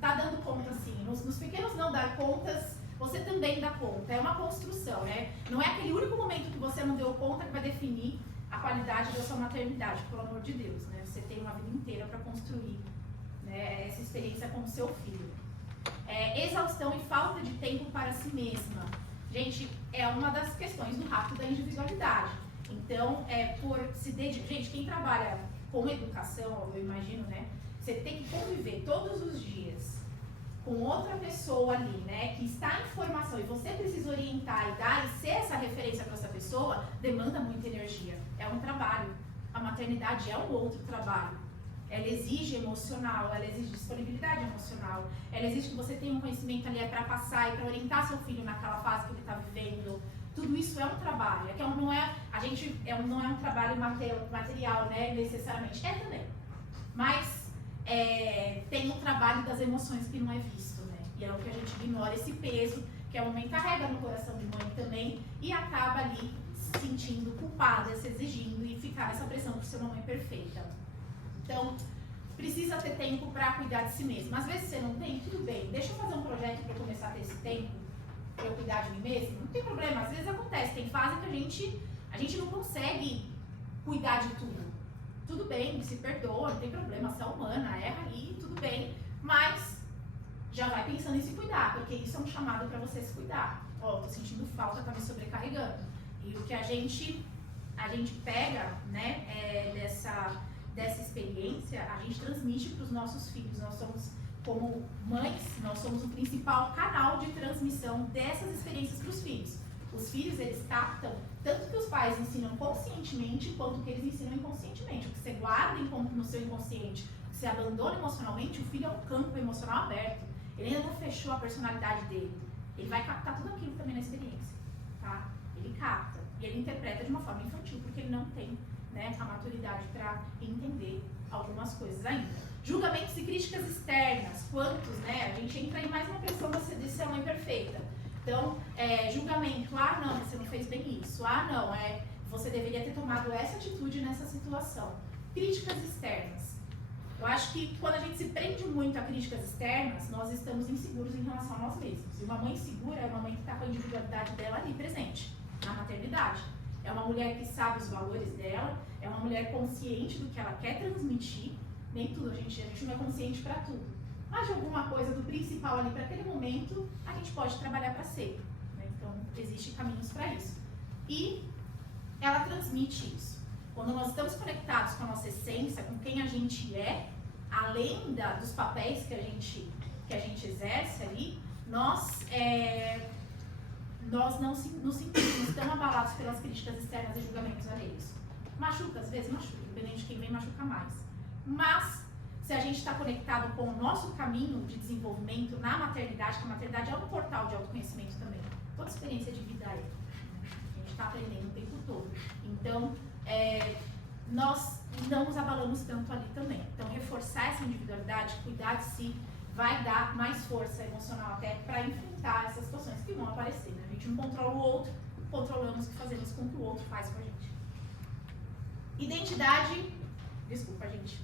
tá dando conta sim. Nos pequenos não dar contas, você também dá conta. É uma construção, né? Não é aquele único momento que você não deu conta que vai definir a qualidade da sua maternidade, pelo amor de Deus, né? Você tem uma vida inteira para construir, né, essa experiência com o seu filho. Exaustão e falta de tempo para si mesma. Gente, é uma das questões do rapto da individualidade. Então, por se dedicar... Gente, quem trabalha com educação, eu imagino, né? Você tem que conviver todos os dias com outra pessoa ali, né? Que está em formação e você precisa orientar e dar e ser essa referência para essa pessoa, demanda muita energia. É um trabalho. A maternidade é um outro trabalho. Ela exige emocional, ela exige disponibilidade emocional, ela exige que você tenha um conhecimento ali para passar e para orientar seu filho naquela fase que ele está vivendo. Tudo isso é um trabalho, não é um trabalho material, né, necessariamente. É também, mas tem um trabalho das emoções que não é visto, né, e é o que a gente ignora, esse peso que a mãe carrega no coração de mãe também e acaba ali se sentindo culpada, se exigindo e ficar nessa pressão por ser uma mãe perfeita. Então, precisa ter tempo para cuidar de si mesmo. Às vezes você não tem, tudo bem, deixa eu fazer um projeto para começar a ter esse tempo, para eu cuidar de mim mesmo. Não tem problema, às vezes acontece, tem fase que a gente não consegue cuidar de tudo. Tudo bem, se perdoa, não tem problema, você é humana, erra aí, tudo bem, mas já vai pensando em se cuidar, porque isso é um chamado para você se cuidar. Ó, tô sentindo falta, tá me sobrecarregando. E o que a gente pega, né, dessa experiência, a gente transmite para os nossos filhos. Nós somos, como mães, nós somos o principal canal de transmissão dessas experiências para os filhos. Os filhos, eles captam tanto que os pais ensinam conscientemente, quanto que eles ensinam inconscientemente. O que você guarda no seu inconsciente, o que você abandona emocionalmente, o filho é um campo emocional aberto. Ele ainda não fechou a personalidade dele. Ele vai captar tudo aquilo também na experiência, tá? Ele capta. E ele interpreta de uma forma infantil, porque ele não tem, né, a maturidade para entender algumas coisas ainda. Julgamentos e críticas externas. Quantos, né? A gente entra em mais uma pressão de ser a mãe perfeita. Então, julgamento. Ah, não, você não fez bem isso. Ah, não, você deveria ter tomado essa atitude nessa situação. Críticas externas. Eu acho que quando a gente se prende muito a críticas externas, nós estamos inseguros em relação a nós mesmos. E uma mãe segura é uma mãe que está com a individualidade dela ali presente, na maternidade. é uma mulher que sabe os valores dela, é uma mulher consciente do que ela quer transmitir. Nem tudo, a gente não é consciente para tudo. Mas de alguma coisa do principal ali para aquele momento, a gente pode trabalhar para ser. Né? Então, existem caminhos para isso. E ela transmite isso. Quando nós estamos conectados com a nossa essência, com quem a gente é, além dos papéis que a gente exerce ali, nós não nos sentimos tão abalados pelas críticas externas e julgamentos alheios. Machuca, às vezes machuca, independente de quem vem, machuca mais. Mas, se a gente está conectado com o nosso caminho de desenvolvimento na maternidade, que a maternidade é um portal de autoconhecimento também. Toda experiência de vida é. A gente está aprendendo o tempo todo. Então, nós não nos abalamos tanto ali também. Então, reforçar essa individualidade, cuidar de si, vai dar mais força emocional até para enfrentar essas situações que vão aparecer. Né? A gente não controla o outro, controlamos o que fazemos com o que o outro faz com a gente. Identidade, desculpa, gente.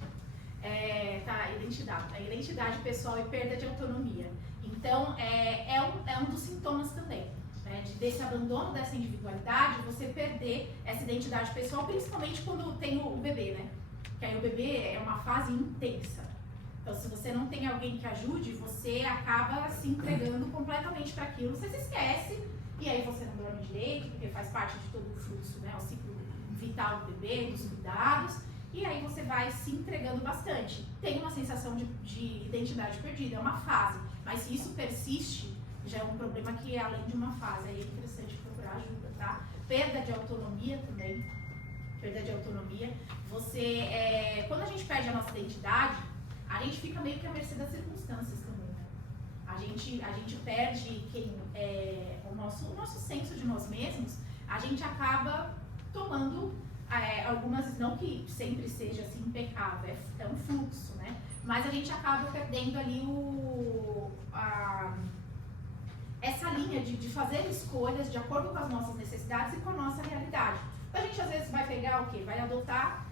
Identidade pessoal e perda de autonomia. Então, é um dos sintomas também. Né, desse abandono dessa individualidade, você perder essa identidade pessoal, principalmente quando tem o bebê, né? Que aí o bebê é uma fase intensa. Então, se você não tem alguém que ajude, você acaba se entregando completamente para aquilo, você se esquece, e aí você não dorme direito, porque faz parte de todo o fluxo, né? O ciclo vital do bebê, dos cuidados, e aí você vai se entregando bastante. Tem uma sensação de identidade perdida, é uma fase, mas se isso persiste, já é um problema que é além de uma fase, aí é interessante procurar ajuda, tá? Perda de autonomia também, quando a gente perde a nossa identidade, a gente fica meio que à mercê das circunstâncias também, né? A gente perde o nosso senso de nós mesmos, a gente acaba tomando algumas, não que sempre seja assim impecável, é um fluxo, né? Mas a gente acaba perdendo ali essa linha de fazer escolhas de acordo com as nossas necessidades e com a nossa realidade. Então a gente às vezes vai pegar o quê? Vai adotar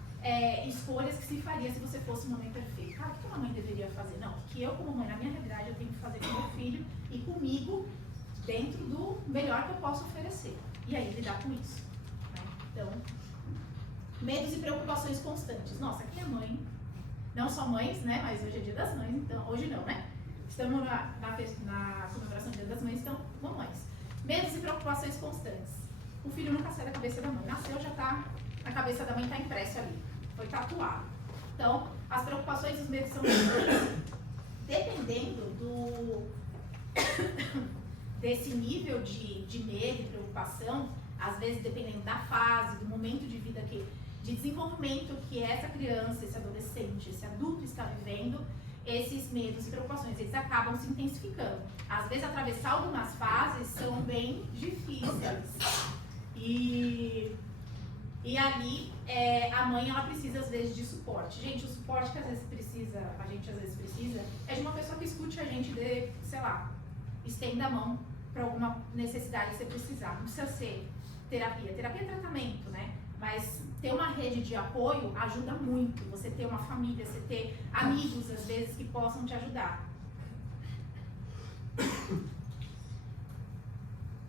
escolhas que se faria se você fosse uma mãe perfeita. Cara, o que uma mãe deveria fazer? Não, o que eu como mãe, na minha realidade, eu tenho que fazer com meu filho e comigo dentro do melhor que eu posso oferecer. E aí lidar com isso. Né? Então, medos e preocupações constantes. Nossa, aqui é mãe, não só mães, né? Mas hoje é dia das mães, então hoje não, né? Estamos na comemoração do Dia das Mães, então, mamães. Medos e preocupações constantes. O filho nunca sai da cabeça da mãe. Nasceu, já tá, a cabeça da mãe está impresso ali. Foi tatuado. Então, as preocupações e os medos são constantes. Dependendo desse nível de medo e preocupação, às vezes dependendo da fase, do momento de vida de desenvolvimento que essa criança, esse adolescente, esse adulto está vivendo, esses medos e preocupações, eles acabam se intensificando. Às vezes, atravessar algumas fases são bem difíceis. E ali, a mãe, ela precisa, às vezes, de suporte. Gente, o suporte que a gente às vezes precisa, é de uma pessoa que escute a gente, sei lá, estenda a mão para alguma necessidade que você precisar. Não precisa ser terapia. Terapia é tratamento, né? Mas ter uma rede de apoio ajuda muito. Você ter uma família, você ter amigos, às vezes, que possam te ajudar. A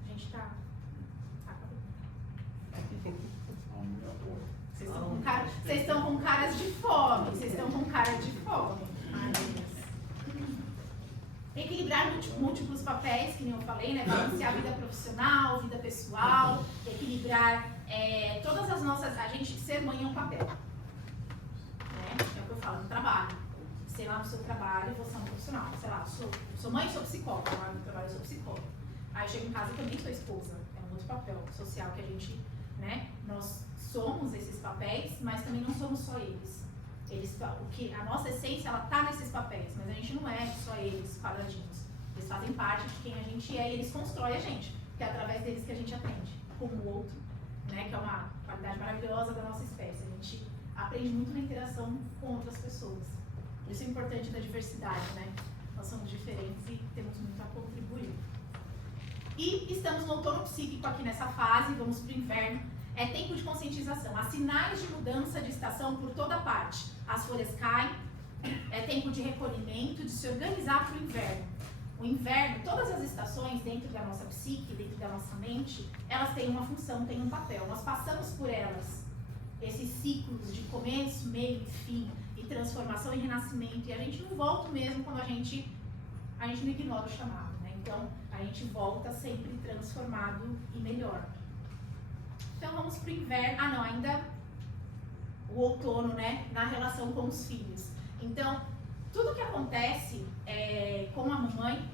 gente tá... Vocês estão com caras de fome. Ai, meu Deus. Equilibrar múltiplos papéis, que nem eu falei, né? Balancear a vida profissional, vida pessoal, equilibrar todas as nossas... A gente ser mãe é um papel. Né? É o que eu falo no trabalho. Sei lá, no seu trabalho, você é um profissional. Sei lá, sou mãe, sou psicóloga. Lá no trabalho, eu sou psicóloga. Aí eu chego em casa e também sou esposa. É um outro papel social que a gente... Né? Nós somos esses papéis, mas também não somos só eles. A nossa essência, ela tá nesses papéis, mas a gente não é só eles, quadradinhos. Eles fazem parte de quem a gente é e eles constroem a gente, que é através deles que a gente aprende, com o outro, né? Que é uma qualidade maravilhosa da nossa espécie. A gente aprende muito na interação com outras pessoas. Isso é importante da diversidade, né? Nós somos diferentes e temos muito a contribuir. E estamos no outono psíquico aqui nessa fase, vamos para o inverno. É tempo de conscientização. Há sinais de mudança de estação por toda parte. As folhas caem, é tempo de recolhimento, de se organizar para o inverno. O inverno, todas as estações dentro da nossa psique, dentro da nossa mente, elas têm uma função, têm um papel. Nós passamos por elas, esses ciclos de começo, meio e fim, e transformação e renascimento, e a gente não volta mesmo quando a gente não ignora o chamado, né? Então, a gente volta sempre transformado e melhor. Então, vamos para o inverno. Ah, não, ainda o outono, né? Na relação com os filhos. Então, tudo que acontece com a mamãe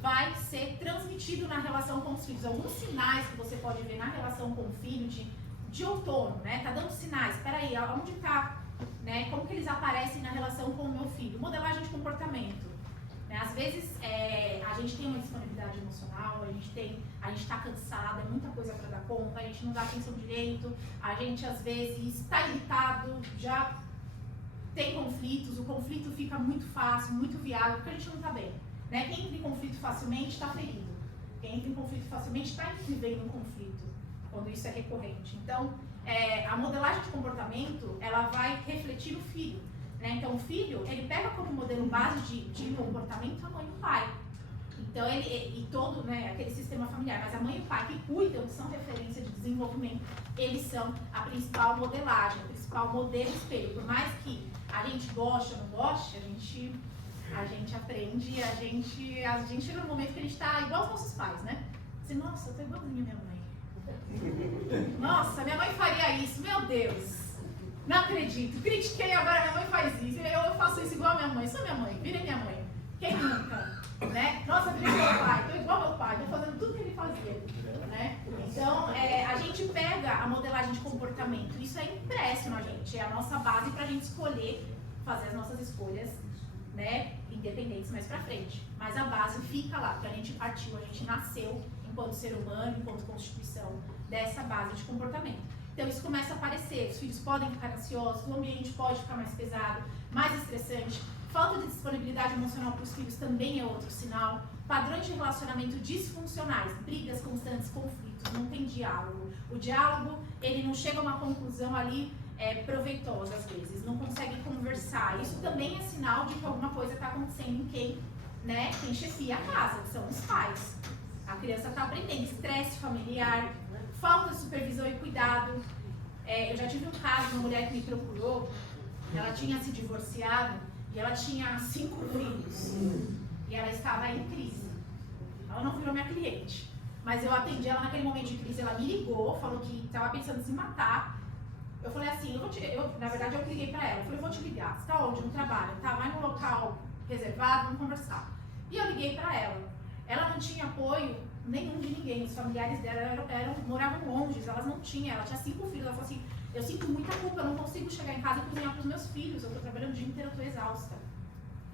vai ser transmitido na relação com os filhos. Alguns sinais que você pode ver na relação com o filho de outono, né? Tá dando sinais. Espera aí, onde tá, né? Como que eles aparecem na relação com o meu filho? Modelagem de comportamento. Né? Às vezes a gente tem uma disponibilidade emocional, a gente está cansado, é muita coisa para dar conta, a gente não dá atenção direito, a gente às vezes está irritado, já tem conflitos, o conflito fica muito fácil, muito viável, porque a gente não está bem. Né? Quem entra em conflito facilmente está ferido. Quem entra em conflito facilmente está vivendo um conflito, quando isso é recorrente. Então, a modelagem de comportamento, ela vai refletir no filho. Né? Então, o filho, ele pega como modelo base de comportamento a mãe e o pai. Então, e todo, né, aquele sistema familiar, mas a mãe e o pai que cuidam, que são referência de desenvolvimento, eles são a principal modelagem, a principal modelo espelho. Por mais que a gente goste ou não goste, a gente aprende, a gente chega num momento que a gente está igual aos nossos pais, né? Assim, nossa, eu tô igualzinha a minha mãe. Nossa, minha mãe faria isso, meu Deus. Não acredito, critiquei, agora minha mãe faz isso. Eu faço isso igual a minha mãe, sou minha mãe, virei minha mãe. Quem nunca? Né? Nossa, virei meu pai, tô igual ao meu pai, tô fazendo tudo que ele fazia. Né? Então, a gente pega a modelagem de comportamento, isso é impresso na gente, é a nossa base para a gente escolher, fazer as nossas escolhas, né, independentes mais pra frente. Mas a base fica lá, porque a gente partiu, a gente nasceu enquanto ser humano, enquanto constituição, dessa base de comportamento. Então isso começa a aparecer, os filhos podem ficar ansiosos, o ambiente pode ficar mais pesado, mais estressante, falta de disponibilidade emocional para os filhos também é outro sinal, padrões de relacionamento disfuncionais, brigas constantes, conflitos, não tem diálogo. O diálogo, ele não chega a uma conclusão ali proveitosa às vezes, não consegue conversar. Isso também é sinal de que alguma coisa está acontecendo em quem chefia a casa, que são os pais. A criança está aprendendo, estresse familiar, falta de supervisão e cuidado. Eu já tive um caso de uma mulher que me procurou, ela tinha se divorciado e ela tinha 5 filhos e ela estava em crise. Ela não virou minha cliente, mas eu atendi ela naquele momento de crise. Ela me ligou, falou que estava pensando em se matar. Eu falei assim, na verdade eu liguei pra ela, eu falei, eu vou te ligar, você tá onde? No trabalho? Tá, vai no local reservado, vamos conversar. E eu liguei pra ela. Ela não tinha apoio nenhum de ninguém, os familiares dela moravam longe, elas não tinham, ela tinha 5 filhos, ela falou assim, eu sinto muita culpa, eu não consigo chegar em casa e cozinhar pros meus filhos, eu tô trabalhando o dia inteiro, eu tô exausta.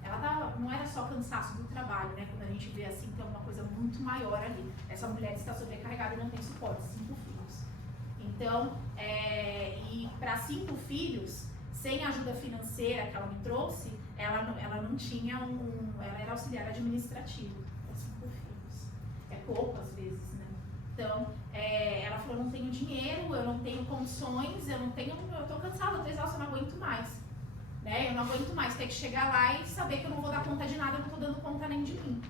Ela não era só cansaço do trabalho, né, quando a gente vê assim, tem uma coisa muito maior ali. Essa mulher está sobrecarregada e não tem suporte, 5 filhos. Então, e para 5 filhos, sem a ajuda financeira que ela me trouxe, ela não tinha ela era auxiliar administrativo para 5 filhos. É pouco às vezes, né? Então, ela falou, eu não tenho dinheiro, eu não tenho condições, eu tô cansada, eu tô exausta, eu não aguento mais. Né? Eu não aguento mais ter que chegar lá e saber que eu não vou dar conta de nada, eu não tô dando conta nem de mim.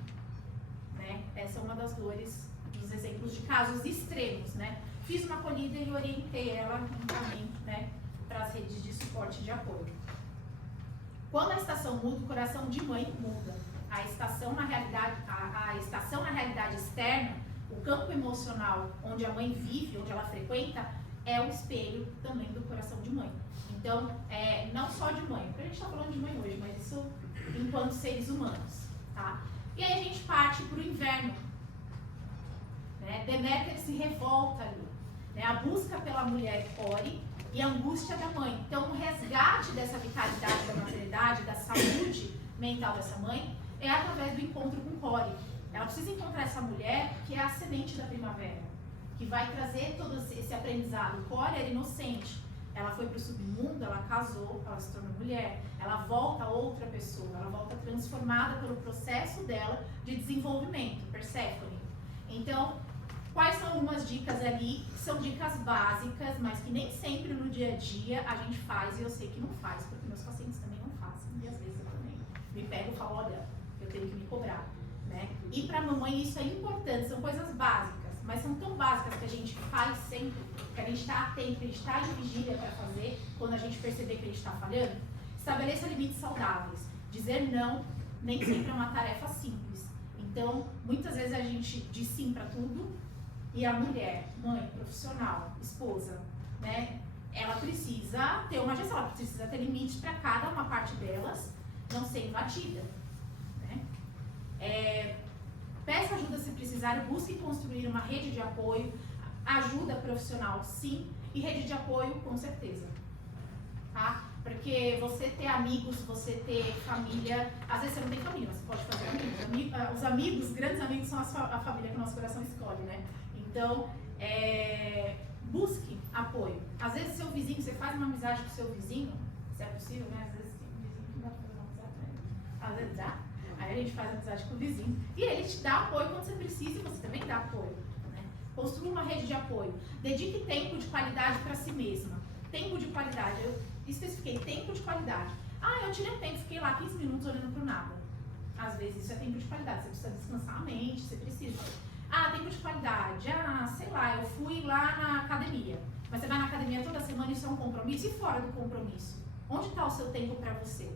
Né? Essa é uma das dores, dos exemplos de casos extremos, né? Fiz uma acolhida e orientei ela também, né, para as redes de suporte e de apoio. Quando a estação muda, o coração de mãe muda. A estação na realidade externa, o campo emocional onde a mãe vive, onde ela frequenta, é o espelho também do coração de mãe. Então, não só de mãe, porque a gente está falando de mãe hoje, mas isso enquanto seres humanos, tá? E aí a gente parte para o inverno. Né? Deméter se revolta ali. Né? A busca pela mulher Core e a angústia da mãe. Então, o resgate dessa vitalidade da maternidade, da saúde mental dessa mãe, é através do encontro com Core. Ela precisa encontrar essa mulher que é a semente da primavera, que vai trazer todo esse aprendizado. Core era inocente. Ela foi para o submundo, ela casou, ela se tornou mulher. Ela volta outra pessoa, ela volta transformada pelo processo dela de desenvolvimento, Perséfone. Então, quais são algumas dicas ali, que são dicas básicas, mas que nem sempre no dia a dia a gente faz, e eu sei que não faz, porque meus pacientes também não fazem, e às vezes eu também me pego e falo, olha, eu tenho que me cobrar, né? E para a mamãe isso é importante, são coisas básicas, mas são tão básicas que a gente faz sempre, que a gente está atento, que a gente está em vigília para fazer, quando a gente perceber que a gente está falhando. Estabeleça limites saudáveis. Dizer não nem sempre é uma tarefa simples. Então, muitas vezes a gente diz sim para tudo, e a mulher, mãe, profissional, esposa, né, ela precisa ter uma gestão, ela precisa ter limites para cada uma parte delas não ser invadida. Né? Peça ajuda se precisar, busque construir uma rede de apoio, ajuda profissional sim, e rede de apoio com certeza. Tá? Porque você ter amigos, você ter família, às vezes você não tem família, mas você pode fazer amigos. Os amigos, grandes amigos são a família que o nosso coração escolhe, né? Então, busque apoio. Às vezes seu vizinho, você faz uma amizade com seu vizinho, se é possível, né? Às vezes tem um vizinho que não dá pra fazer uma amizade, né? Às vezes dá. Aí a gente faz amizade com o vizinho. E ele te dá apoio quando você precisa e você também dá apoio. Né? Construa uma rede de apoio. Dedique tempo de qualidade para si mesma. Tempo de qualidade. Eu especifiquei tempo de qualidade. Eu tirei um tempo, fiquei lá 15 minutos olhando pro nada. Às vezes isso é tempo de qualidade. Você precisa descansar a mente, você precisa. Tempo de qualidade. Sei lá, eu fui lá na academia. Mas você vai na academia toda semana e isso é um compromisso? E fora do compromisso? Onde está o seu tempo para você?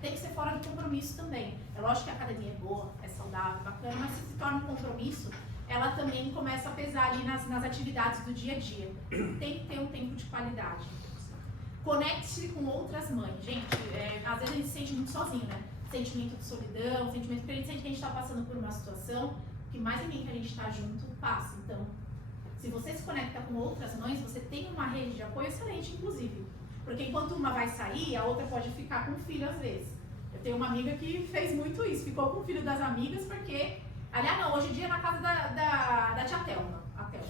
Tem que ser fora do compromisso também. É lógico que a academia é boa, é saudável, bacana, mas se torna um compromisso, ela também começa a pesar ali nas atividades do dia a dia. Tem que ter um tempo de qualidade. Conecte-se com outras mães. Gente, às vezes a gente se sente muito sozinho, né? Sentimento de solidão, sentimento que a gente sente que a gente está passando por uma situação que mais ninguém que a gente está junto passa. Então, se você se conecta com outras mães, você tem uma rede de apoio excelente, inclusive. Porque enquanto uma vai sair, a outra pode ficar com o filho às vezes. Eu tenho uma amiga que fez muito isso, ficou com o filho das amigas porque... Aliás, não, hoje em dia é na casa da tia Thelma, a Thelma.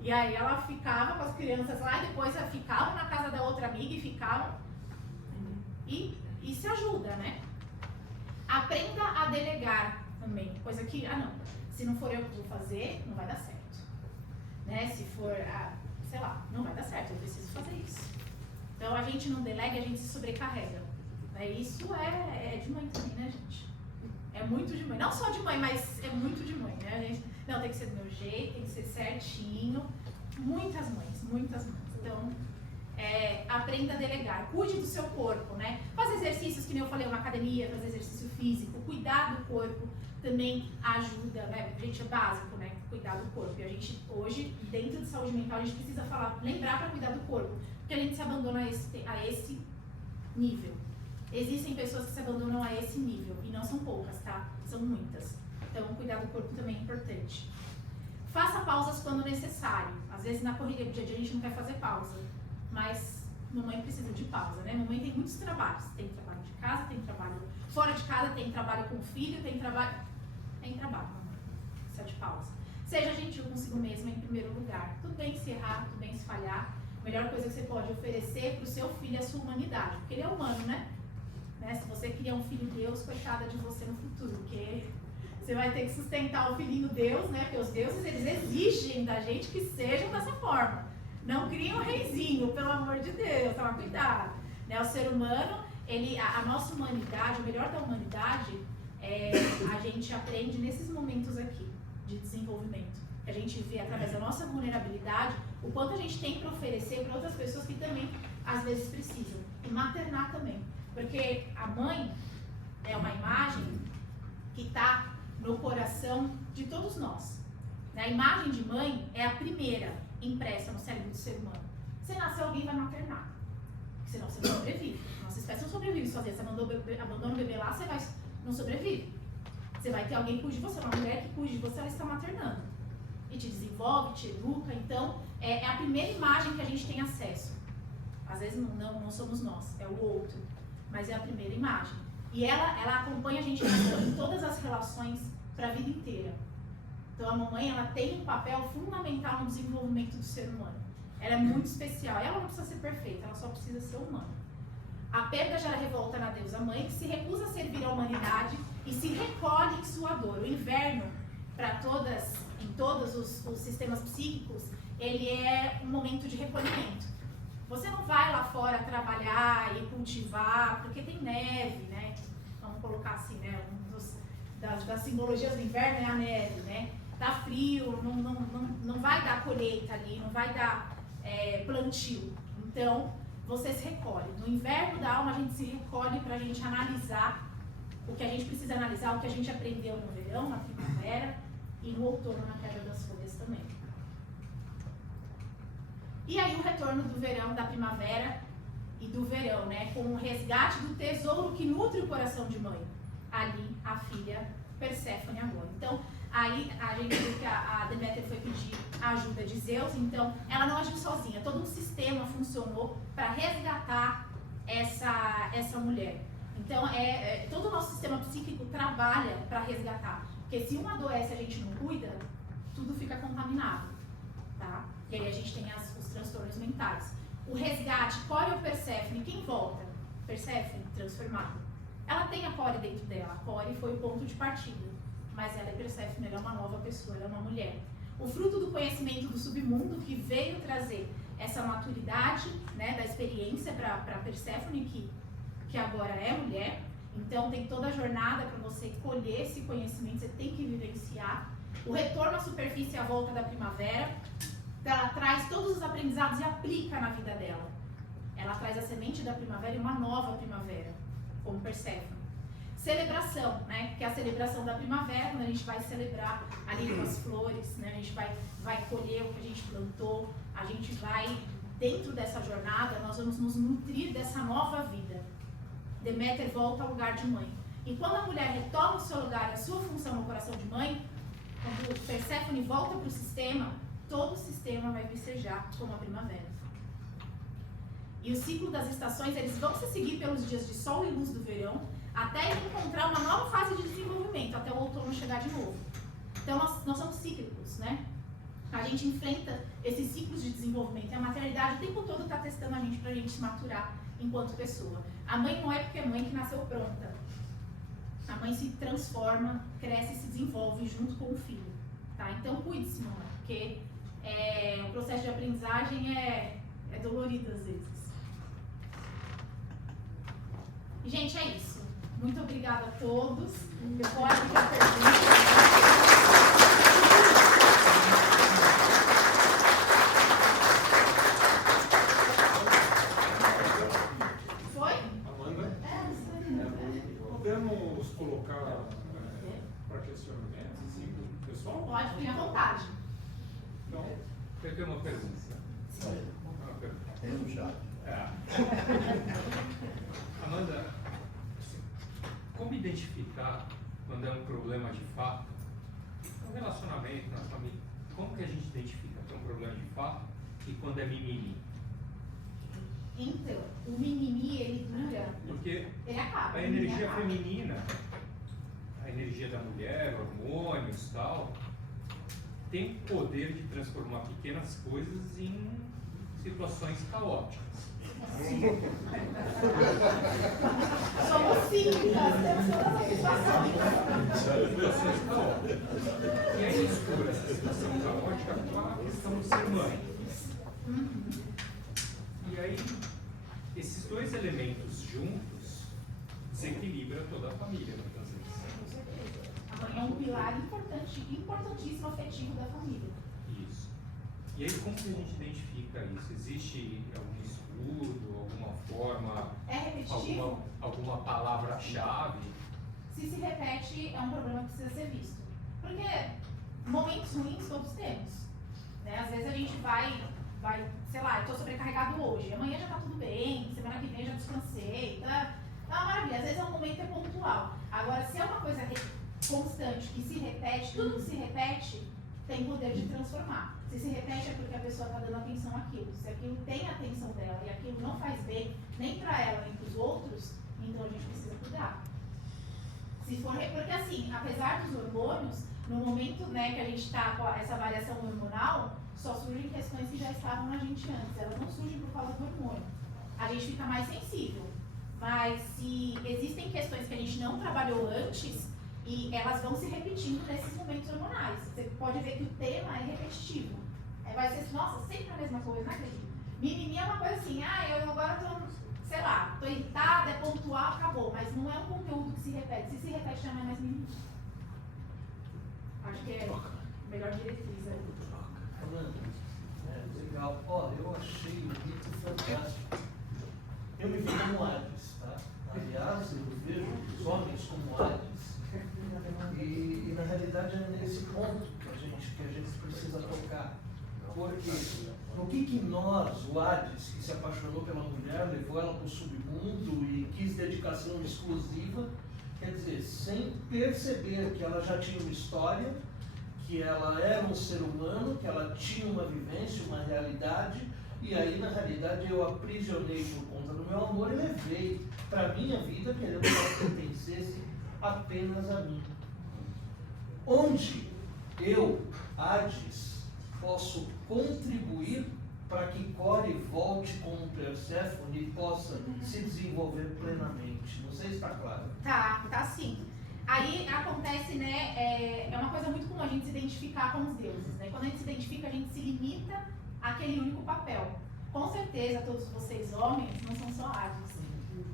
E aí ela ficava com as crianças lá e depois ela ficava na casa da outra amiga e ficavam... E se ajuda, né? Aprenda a delegar também, coisa que, se não for eu que vou fazer, não vai dar certo. Né? Se for, sei lá, não vai dar certo, eu preciso fazer isso. Então a gente não delega, a gente se sobrecarrega. Isso é de mãe também, né, gente? É muito de mãe. Não só de mãe, mas é muito de mãe, né? A gente, não, tem que ser do meu jeito, tem que ser certinho. Muitas mães, muitas mães. Então, aprenda a delegar. Cuide do seu corpo, né? Faz exercícios, que nem eu falei, uma academia, fazer exercício físico. Cuidar do corpo também ajuda, né? Gente, é básico, né? Cuidar do corpo. E a gente, hoje, dentro de saúde mental, a gente precisa lembrar para cuidar do corpo. Porque a gente se abandona a esse nível. Existem pessoas que se abandonam a esse nível, e não são poucas, tá? São muitas. Então, cuidar do corpo também é importante. Faça pausas quando necessário. Às vezes, na correria do dia a dia, a gente não quer fazer pausa. Mas, mamãe precisa de pausa, né? Mamãe tem muitos trabalhos. Tem trabalho de casa, tem trabalho fora de casa, tem trabalho com o filho, tem trabalho... Tem trabalho, mamãe. Precisa de pausa. Seja gentil consigo mesma em primeiro lugar. Tudo bem se errar, tudo bem se falhar. A melhor coisa que você pode oferecer para o seu filho é a sua humanidade. Porque ele é humano, né? Se você criar um filho Deus, coitada de você no futuro, porque você vai ter que sustentar o filhinho Deus, né? Porque os deuses, eles exigem da gente que sejam dessa forma. Não criem um reizinho, pelo amor de Deus, toma cuidado. Né? O ser humano, a nossa humanidade, o melhor da humanidade, a gente aprende nesses momentos aqui de desenvolvimento. A gente vê através da nossa vulnerabilidade o quanto a gente tem para oferecer para outras pessoas que também, às vezes, precisam. E maternar também. Porque a mãe é uma imagem que está no coração de todos nós. A imagem de mãe é a primeira impressa no cérebro do ser humano. Se nascer, alguém vai maternar. Senão você não sobrevive. Nossa espécie não sobrevive sozinha. Você abandona o bebê lá, você não sobrevive. Você vai ter alguém que cuide de você. Uma mulher que cuide de você, ela está maternando. E te desenvolve, te educa. Então, é a primeira imagem que a gente tem acesso. Às vezes não somos nós, é o outro. Mas é a primeira imagem. E ela acompanha a gente em todas as relações para a vida inteira. Então a mamãe, ela tem um papel fundamental no desenvolvimento do ser humano. Ela é muito especial. Ela não precisa ser perfeita, ela só precisa ser humana. A perda gera revolta na deusa mãe, que se recusa a servir a humanidade e se recolhe em sua dor. O inverno, em todos os sistemas psíquicos, ele é um momento de recolhimento. Você não vai lá fora trabalhar e cultivar, porque tem neve, né? Vamos colocar assim, né? das simbologias do inverno é a neve, né? Tá frio, não vai dar colheita ali, não vai dar plantio. Então, você se recolhe. No inverno da alma, a gente se recolhe para a gente analisar o que a gente precisa analisar, o que a gente aprendeu no verão, na primavera e no outono, na queda das folhas também. E aí o retorno do verão, da primavera e do verão, né? Com o resgate do tesouro que nutre o coração de mãe. Ali, a filha Perséfone agora. Então, aí a gente viu que a Deméter foi pedir a ajuda de Zeus, então ela não agiu sozinha. Todo um sistema funcionou para resgatar essa mulher. Então, todo o nosso sistema psíquico trabalha para resgatar. Porque se um adoece e a gente não cuida, tudo fica contaminado, tá? E aí a gente tem os transtornos mentais. O resgate, Core ou Perséfone, quem volta? Perséfone, transformada. Ela tem a Core dentro dela. A Core foi o ponto de partida. Mas ela é Perséfone, ela é uma nova pessoa, ela é uma mulher. O fruto do conhecimento do submundo que veio trazer essa maturidade, né, da experiência para Perséfone, que agora é mulher. Então tem toda a jornada para você colher esse conhecimento, você tem que vivenciar. O retorno à superfície, a volta da primavera, ela traz todos os aprendizados e aplica na vida dela. Ela traz a semente da primavera e uma nova primavera, como Perséfone. Celebração, né? Que é a celebração da primavera, quando a gente vai celebrar ali com as flores, né? A gente vai colher o que a gente plantou, a gente vai, dentro dessa jornada, nós vamos nos nutrir dessa nova vida. Deméter volta ao lugar de mãe. E quando a mulher retoma o seu lugar, a sua função no coração de mãe, quando Perséfone volta para o sistema, todo o sistema vai vicejar como a primavera. E o ciclo das estações, eles vão se seguir pelos dias de sol e luz do verão, até encontrar uma nova fase de desenvolvimento, até o outono chegar de novo. Então, nós somos cíclicos, né? A gente enfrenta esses ciclos de desenvolvimento. E a maternidade o tempo todo está testando a gente para a gente se maturar enquanto pessoa. A mãe não é porque é mãe que nasceu pronta. A mãe se transforma, cresce e se desenvolve junto com o filho. Tá? Então, cuide-se, mamãe, porque o processo de aprendizagem é dolorido às vezes. E, gente, é isso. Muito obrigada a todos. Eu vou abrir a pergunta. Foi? Amanda, podemos colocar para questionamentos, assim, do pessoal? Pode, fique à vontade. Então, Eu tenho uma pergunta. Uma pergunta. Tem um chat. Amanda, assim, como identificar quando é um problema de fato, no relacionamento, na família, como que a gente identifica que é um problema de fato e quando é mimimi? Então, o mimimi, ele dura, Porque ele acaba. a energia feminina, a energia da mulher, hormônios e tal, tem o poder de transformar pequenas coisas em situações caóticas. Somos cíclicas, temos todas as situações. Situações caóticas. E aí mistura essa situação caótica com a questão de ser mãe. E aí, esses dois elementos juntos desequilibram toda a família, muitas vezes. A mãe é um pilar importantíssimo afetivo da família. Isso. E aí, como que a gente identifica isso? Existe algum estudo, alguma forma, É repetitivo? alguma palavra-chave? Se repete, é um problema que precisa ser visto. Porque momentos ruins todos temos. Né? Às vezes a gente vai, sei lá, eu estou sobrecarregado hoje, amanhã já está tudo bem, semana que vem já descansei, tá uma maravilha. Às vezes o momento é pontual. Agora, se é uma coisa constante, que se repete, tudo que se repete tem poder de transformar. Se repete é porque a pessoa está dando atenção àquilo. Se aquilo tem a atenção dela e aquilo não faz bem nem para ela nem para os outros, então a gente precisa cuidar. Se for, porque assim, apesar dos hormônios, no momento, né, que a gente está com essa variação hormonal, só surgem questões que já estavam na gente antes. Elas não surgem por causa do hormônio. A gente fica mais sensível. Mas se existem questões que a gente não trabalhou antes, e elas vão se repetindo nesses momentos hormonais. Você pode ver que o tema é repetitivo. Vai ser, nossa, sempre a mesma coisa, não acredito. Mimimi é uma coisa assim, eu agora tô, sei lá, tô irritada, é pontual, acabou. Mas não é um conteúdo que se repete. Se repete, já não é mais mimimi. diretriz ali. Legal. Ó, eu achei o mito fantástico. Eu me vi como Hades, tá? Aliás, eu vejo os homens como Hades. E na realidade é nesse ponto que a gente precisa tocar. Porque no que nós, o Hades, que se apaixonou pela mulher, levou ela para o submundo e quis dedicação exclusiva, quer dizer, sem perceber que ela já tinha uma história, que ela era um ser humano, que ela tinha uma vivência, uma realidade, e aí na realidade eu aprisionei por conta do meu amor e levei para a minha vida, querendo que ela pertencesse apenas a mim. Onde eu, Hades, posso contribuir para que Core volte como Perséfone e possa se desenvolver plenamente? Não sei se está claro. Tá sim. Aí acontece, né, é uma coisa muito comum a gente se identificar com os deuses, né? Quando a gente se identifica, a gente se limita àquele único papel. Com certeza, todos vocês homens não são só Hades.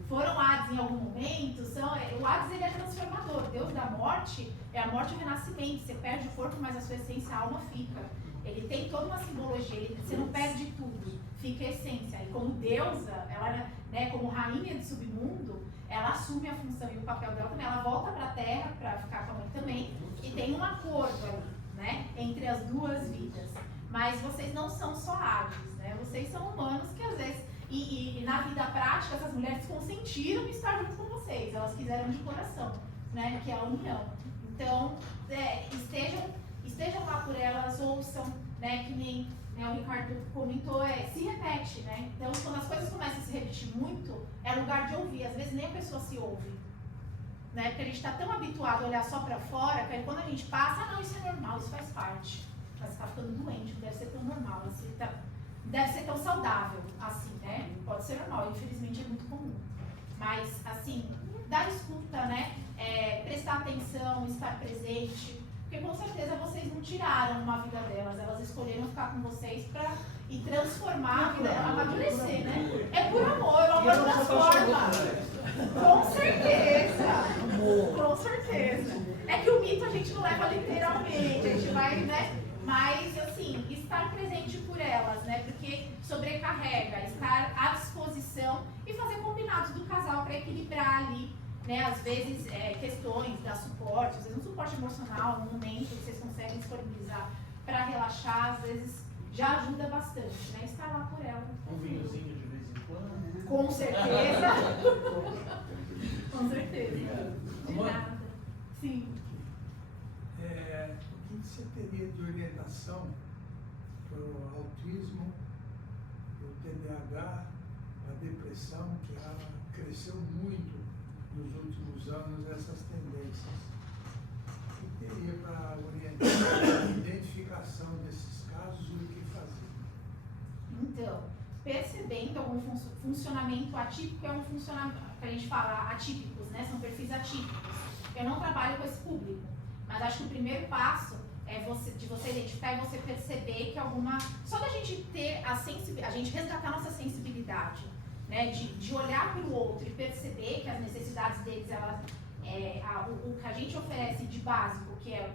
Foram Hades em algum momento, o Hades ele é transformador. Deus da morte é a morte e o renascimento. Você perde o corpo, mas a sua essência, a alma fica. Ele tem toda uma simbologia, você não perde tudo, fica a essência. E como deusa, ela, né, como rainha do submundo, ela assume a função e o papel dela também. Ela volta para a Terra para ficar com a mãe também. E tem um acordo ali, né, entre as duas vidas. Mas vocês não são só Hades, né? Vocês são humanos que às vezes... E na vida prática, essas mulheres consentiram estar junto com vocês. Elas quiseram de coração, né, que é a união. Então, estejam lá por elas, ouçam, né, que nem, né, o Ricardo comentou, se repete, né? Então, quando as coisas começam a se repetir muito, é lugar de ouvir. Às vezes nem a pessoa se ouve, né? Porque a gente está tão habituado a olhar só para fora, que aí quando a gente passa, não, isso é normal, isso faz parte. Mas você está ficando doente, não deve ser tão normal, assim, deve ser tão saudável, assim, né? Pode ser normal, infelizmente é muito comum. Mas, assim, dar escuta, né? Prestar atenção, estar presente, porque com certeza vocês não tiraram uma vida delas, elas escolheram ficar com vocês e transformar a vida, amadurecer, né? É por amor, o amor transforma. Com certeza, com certeza. É que o mito a gente não leva literalmente, a gente vai, né? Mas, assim, estar presente por elas, né? Porque sobrecarrega, estar à disposição e fazer combinados do casal para equilibrar ali, né? Às vezes, questões, dar suporte, às vezes um suporte emocional, um momento que vocês conseguem disponibilizar para relaxar, às vezes já ajuda bastante, né? Estar lá por ela. Um vinhozinho de vez em quando. Com certeza. Com certeza. De Amor? nada. Sim. O que você teria de orientação para o autismo, para o TDAH, a depressão, que ela cresceu muito nos últimos anos, essas tendências? O que teria para orientar a identificação desses casos e o que fazer? Então, percebendo algum funcionamento atípico, é um funcionamento que a gente fala atípicos, né? São perfis atípicos. Eu não trabalho com esse público, mas acho que o primeiro passo é de você identificar e você perceber que só da gente ter a gente resgatar nossa sensibilidade, né? De olhar para o outro e perceber que as necessidades deles, o que a gente oferece de básico, que é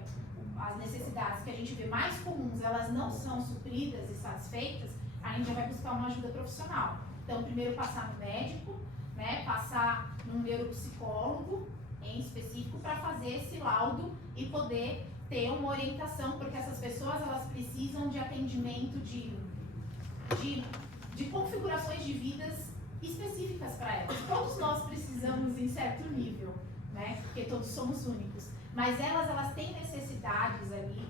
as necessidades que a gente vê mais comuns, elas não são supridas e satisfeitas, a gente já vai buscar uma ajuda profissional. Então, primeiro passar no médico, né? Passar num neuropsicólogo em específico para fazer esse laudo e poder ter uma orientação, porque essas pessoas elas precisam de atendimento de configurações de vidas específicas para elas. Todos nós precisamos em certo nível, né? Porque todos somos únicos. Mas elas têm necessidades ali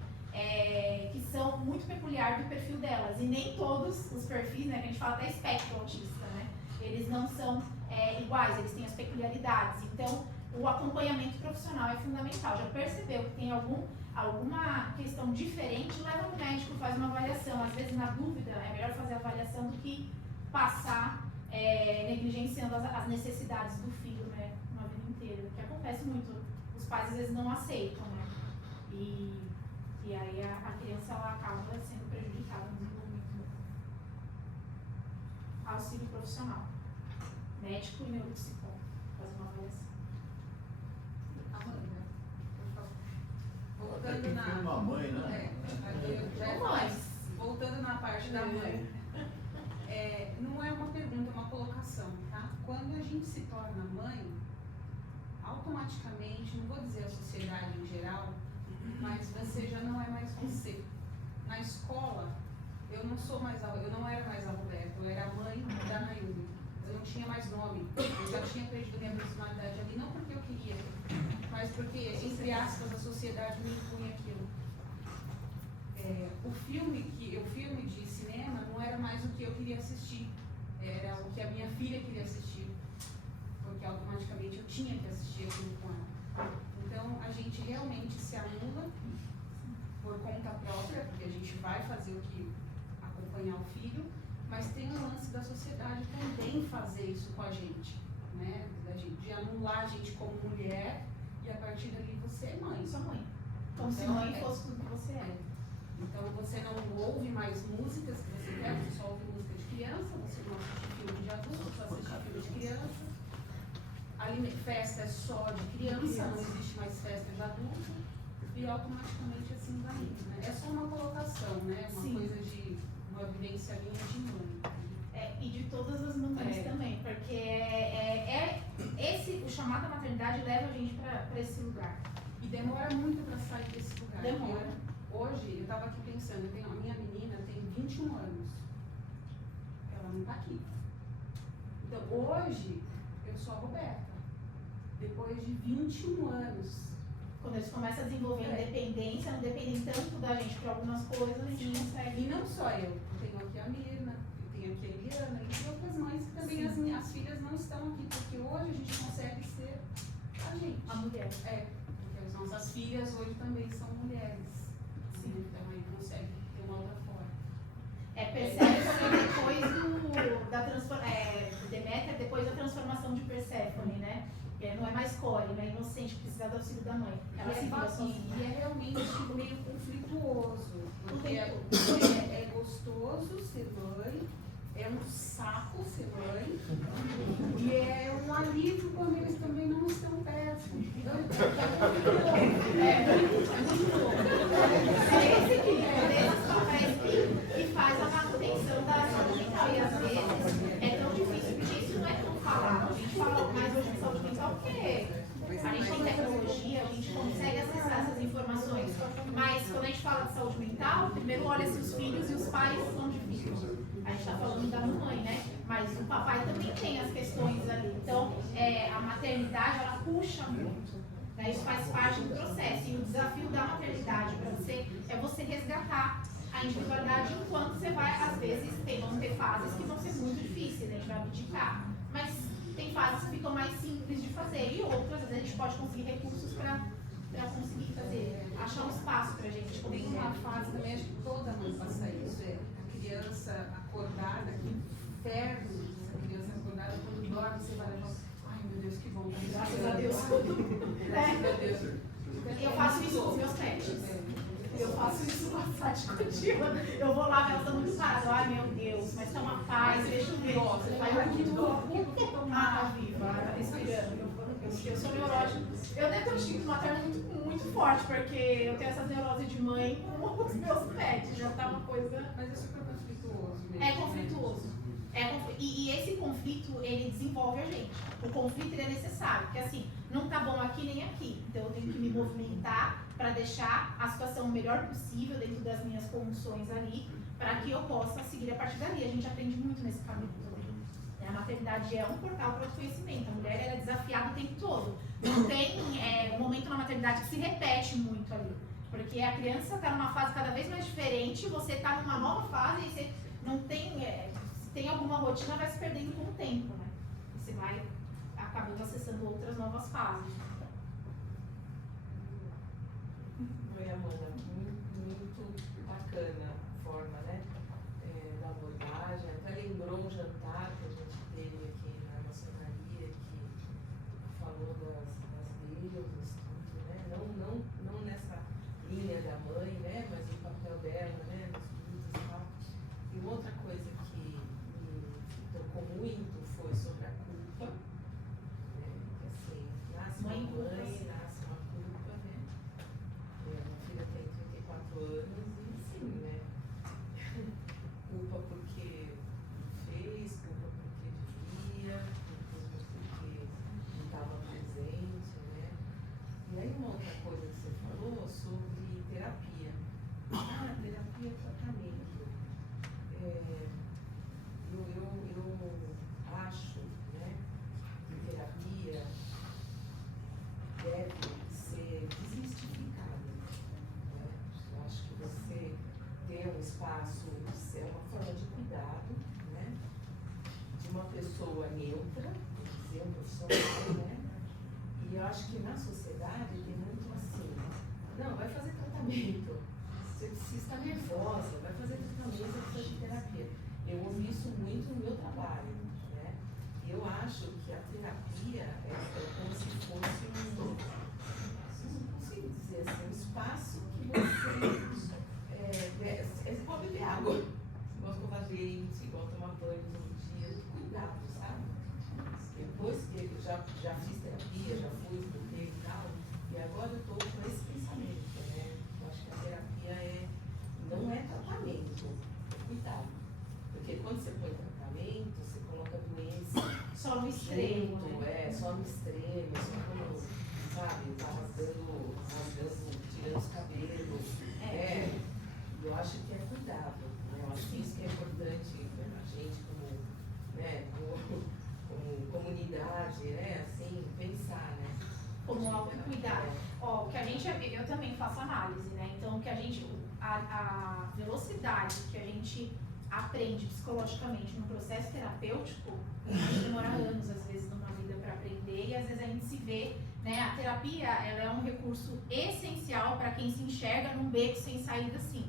que são muito peculiares do perfil delas. E nem todos os perfis, né? Que a gente fala até espectro autista, né? Eles não são iguais, eles têm as peculiaridades. Então, o acompanhamento profissional é fundamental. Já percebeu que tem alguma questão diferente, leva no médico, faz uma avaliação. Às vezes, na dúvida, é melhor fazer a avaliação do que passar negligenciando as necessidades do filho, né, uma vida inteira. Que acontece muito. Os pais, às vezes, não aceitam, né? E aí a criança ela acaba sendo prejudicada no desenvolvimento. Auxílio profissional. Médico e neuropsicólogo. Faz uma avaliação. Voltando que filma a mãe, né? Voltando na parte da mãe. Não é uma pergunta, é uma colocação, tá? Quando a gente se torna mãe, automaticamente, não vou dizer a sociedade em geral, mas você já não é mais você. Na escola, eu não era mais a Roberta, eu era a mãe da Nayumi. Eu não tinha mais nome, eu já tinha perdido minha personalidade ali, não porque eu queria, mas porque, entre aspas, a sociedade me impunha aquilo. O filme de cinema não era mais o que eu queria assistir, era o que a minha filha queria assistir, porque automaticamente eu tinha que assistir aquilo com ela. Então a gente realmente se anula por conta própria, porque a gente vai fazer o que acompanhar o filho, mas tem o lance da sociedade também fazer isso com a gente, né? De anular a gente como mulher e a partir dali você é mãe. Sua mãe. Como se mãe fosse tudo que você é. Então você não ouve mais músicas que você quer, você só ouve música de criança, você não assiste filme de adulto, só assiste filme de criança. Festa é só de criança, não existe mais festa de adulto. E automaticamente assim vai indo, né? É só uma colocação, né? Uma coisa de uma vivência minha de mãe. E de todas as mamães também, porque o chamado à maternidade leva a gente para esse lugar. E demora muito para sair desse lugar. Demora. Hoje, eu estava aqui pensando, a minha menina tem 21 anos. Ela não está aqui. Então, hoje, eu sou a Roberta. Depois de 21 anos. Quando eles começam a desenvolver independência, não dependem tanto da gente para algumas coisas, a gente consegue. E não só eu tenho aqui a Mirna, eu tenho aqui a Eliana, e outras mães que também as minhas filhas não estão aqui, porque hoje a gente consegue ser a gente. A mulher. Porque as nossas filhas hoje também são mulheres. Sim. Então aí consegue ter uma outra forma. Perséfone depois Deméter, depois da transformação de Perséfone, né? Não é mais Core, não é inocente, precisa do auxílio da mãe. Ela se vira sozinha. E é realmente meio conflituoso, porque é gostoso ser mãe, é um saco ser mãe, e é um alívio quando eles também não estão perto. É esse desses papéis que faz a manutenção da saúde mental. E às vezes é tão difícil, porque isso não é tão falado. A gente fala mais hoje de saúde mental porque a gente tem tecnologia, a gente consegue acessar essas informações. Mas quando a gente fala de saúde mental, primeiro olha-se os filhos e os pais são difíceis. A gente está falando da mamãe, né? Mas o papai também tem as questões ali. Então, a maternidade, ela puxa muito. Né? Isso faz parte do processo. E o desafio da maternidade para você é você resgatar a individualidade enquanto você vai, às vezes, vão ter fases que vão ser muito difíceis, né? A gente vai abdicar. Mas tem fases que ficam mais simples de fazer. E outras, às vezes, a gente pode conseguir recursos para conseguir fazer, achar um espaço para a gente. Tem uma fase também, acho que toda mãe passa isso, a criança acordada, que inferno essa criança acordada, quando dorme, você vai lá, ai meu Deus, que bom, graças a Deus. Graças a Deus. Eu faço isso com os meus pets. Eu faço isso com a Sati contínua. Eu vou lá, elas estão muito paradas. Ai meu Deus, mas tá uma paz, deixa eu ver. Você vai aqui do mata viva, respirando. Eu sou neurótica. Eu devo ter um instinto materno muito forte, porque eu tenho essas neuroses de mãe com os meus pets. Já tá uma coisa. Mas é super conflituoso mesmo. É conflituoso. E esse conflito, ele desenvolve a gente. O conflito, ele é necessário, porque assim, não tá bom aqui nem aqui. Então eu tenho que me movimentar para deixar a situação o melhor possível dentro das minhas condições ali, para que eu possa seguir a partir dali. A gente aprende muito nesse caminho também. A maternidade é um portal para o conhecimento. A mulher ela é desafiada o tempo todo. Não tem um momento na maternidade que se repete muito ali. Porque a criança está numa fase cada vez mais diferente, você está numa nova fase e você não tem... se tem alguma rotina, vai se perdendo com o tempo, né? E você vai acabando acessando outras novas fases. Oi, Amanda. Muito bacana a forma, né? Da abordagem. Até lembrou um jantar que a gente teve aqui na maçonaria, que falou das deusas, tudo, né? Não nessa linha da mãe, né? Mas o papel dela, né? Nos cultos e tal. E uma outra coisa que me tocou muito foi sobre a culpa. Né? Que assim, nasce uma mãe, nasce uma culpa, né? Minha filha tratamento. Você precisa estar nervosa, vai fazer tratamento, vai fazer terapia. Eu ouvi isso muito no meu trabalho, né? Eu acho que a terapia é como se fosse não consigo dizer assim, um espaço que você pode beber água. Você gosta de escovar dente, você gosta de tomar banho todo dia, cuidado, sabe? Depois que eu já fiz terapia, já fui, estudei e tal, e agora eu estou com esse pensamento, né? Eu acho que a terapia não é tratamento, é cuidado. Porque quando você põe tratamento, você coloca a doença Só no extremo, junto, né? só no extremo, só quando, sabe, tá rasgando, tirando os cabelos. Eu acho que é cuidado, né? Eu acho que isso que é importante pra gente como comunidade, né? Assim, pensar, né? Como autocuidado. Ó, o que a gente, eu também faço análise, né? Então, o que a gente, a velocidade que a gente aprende psicologicamente no processo terapêutico, a gente demora anos, às vezes, numa vida para aprender, e às vezes a gente se vê, né? A terapia, ela é um recurso essencial para quem se enxerga num beco sem saída, sim.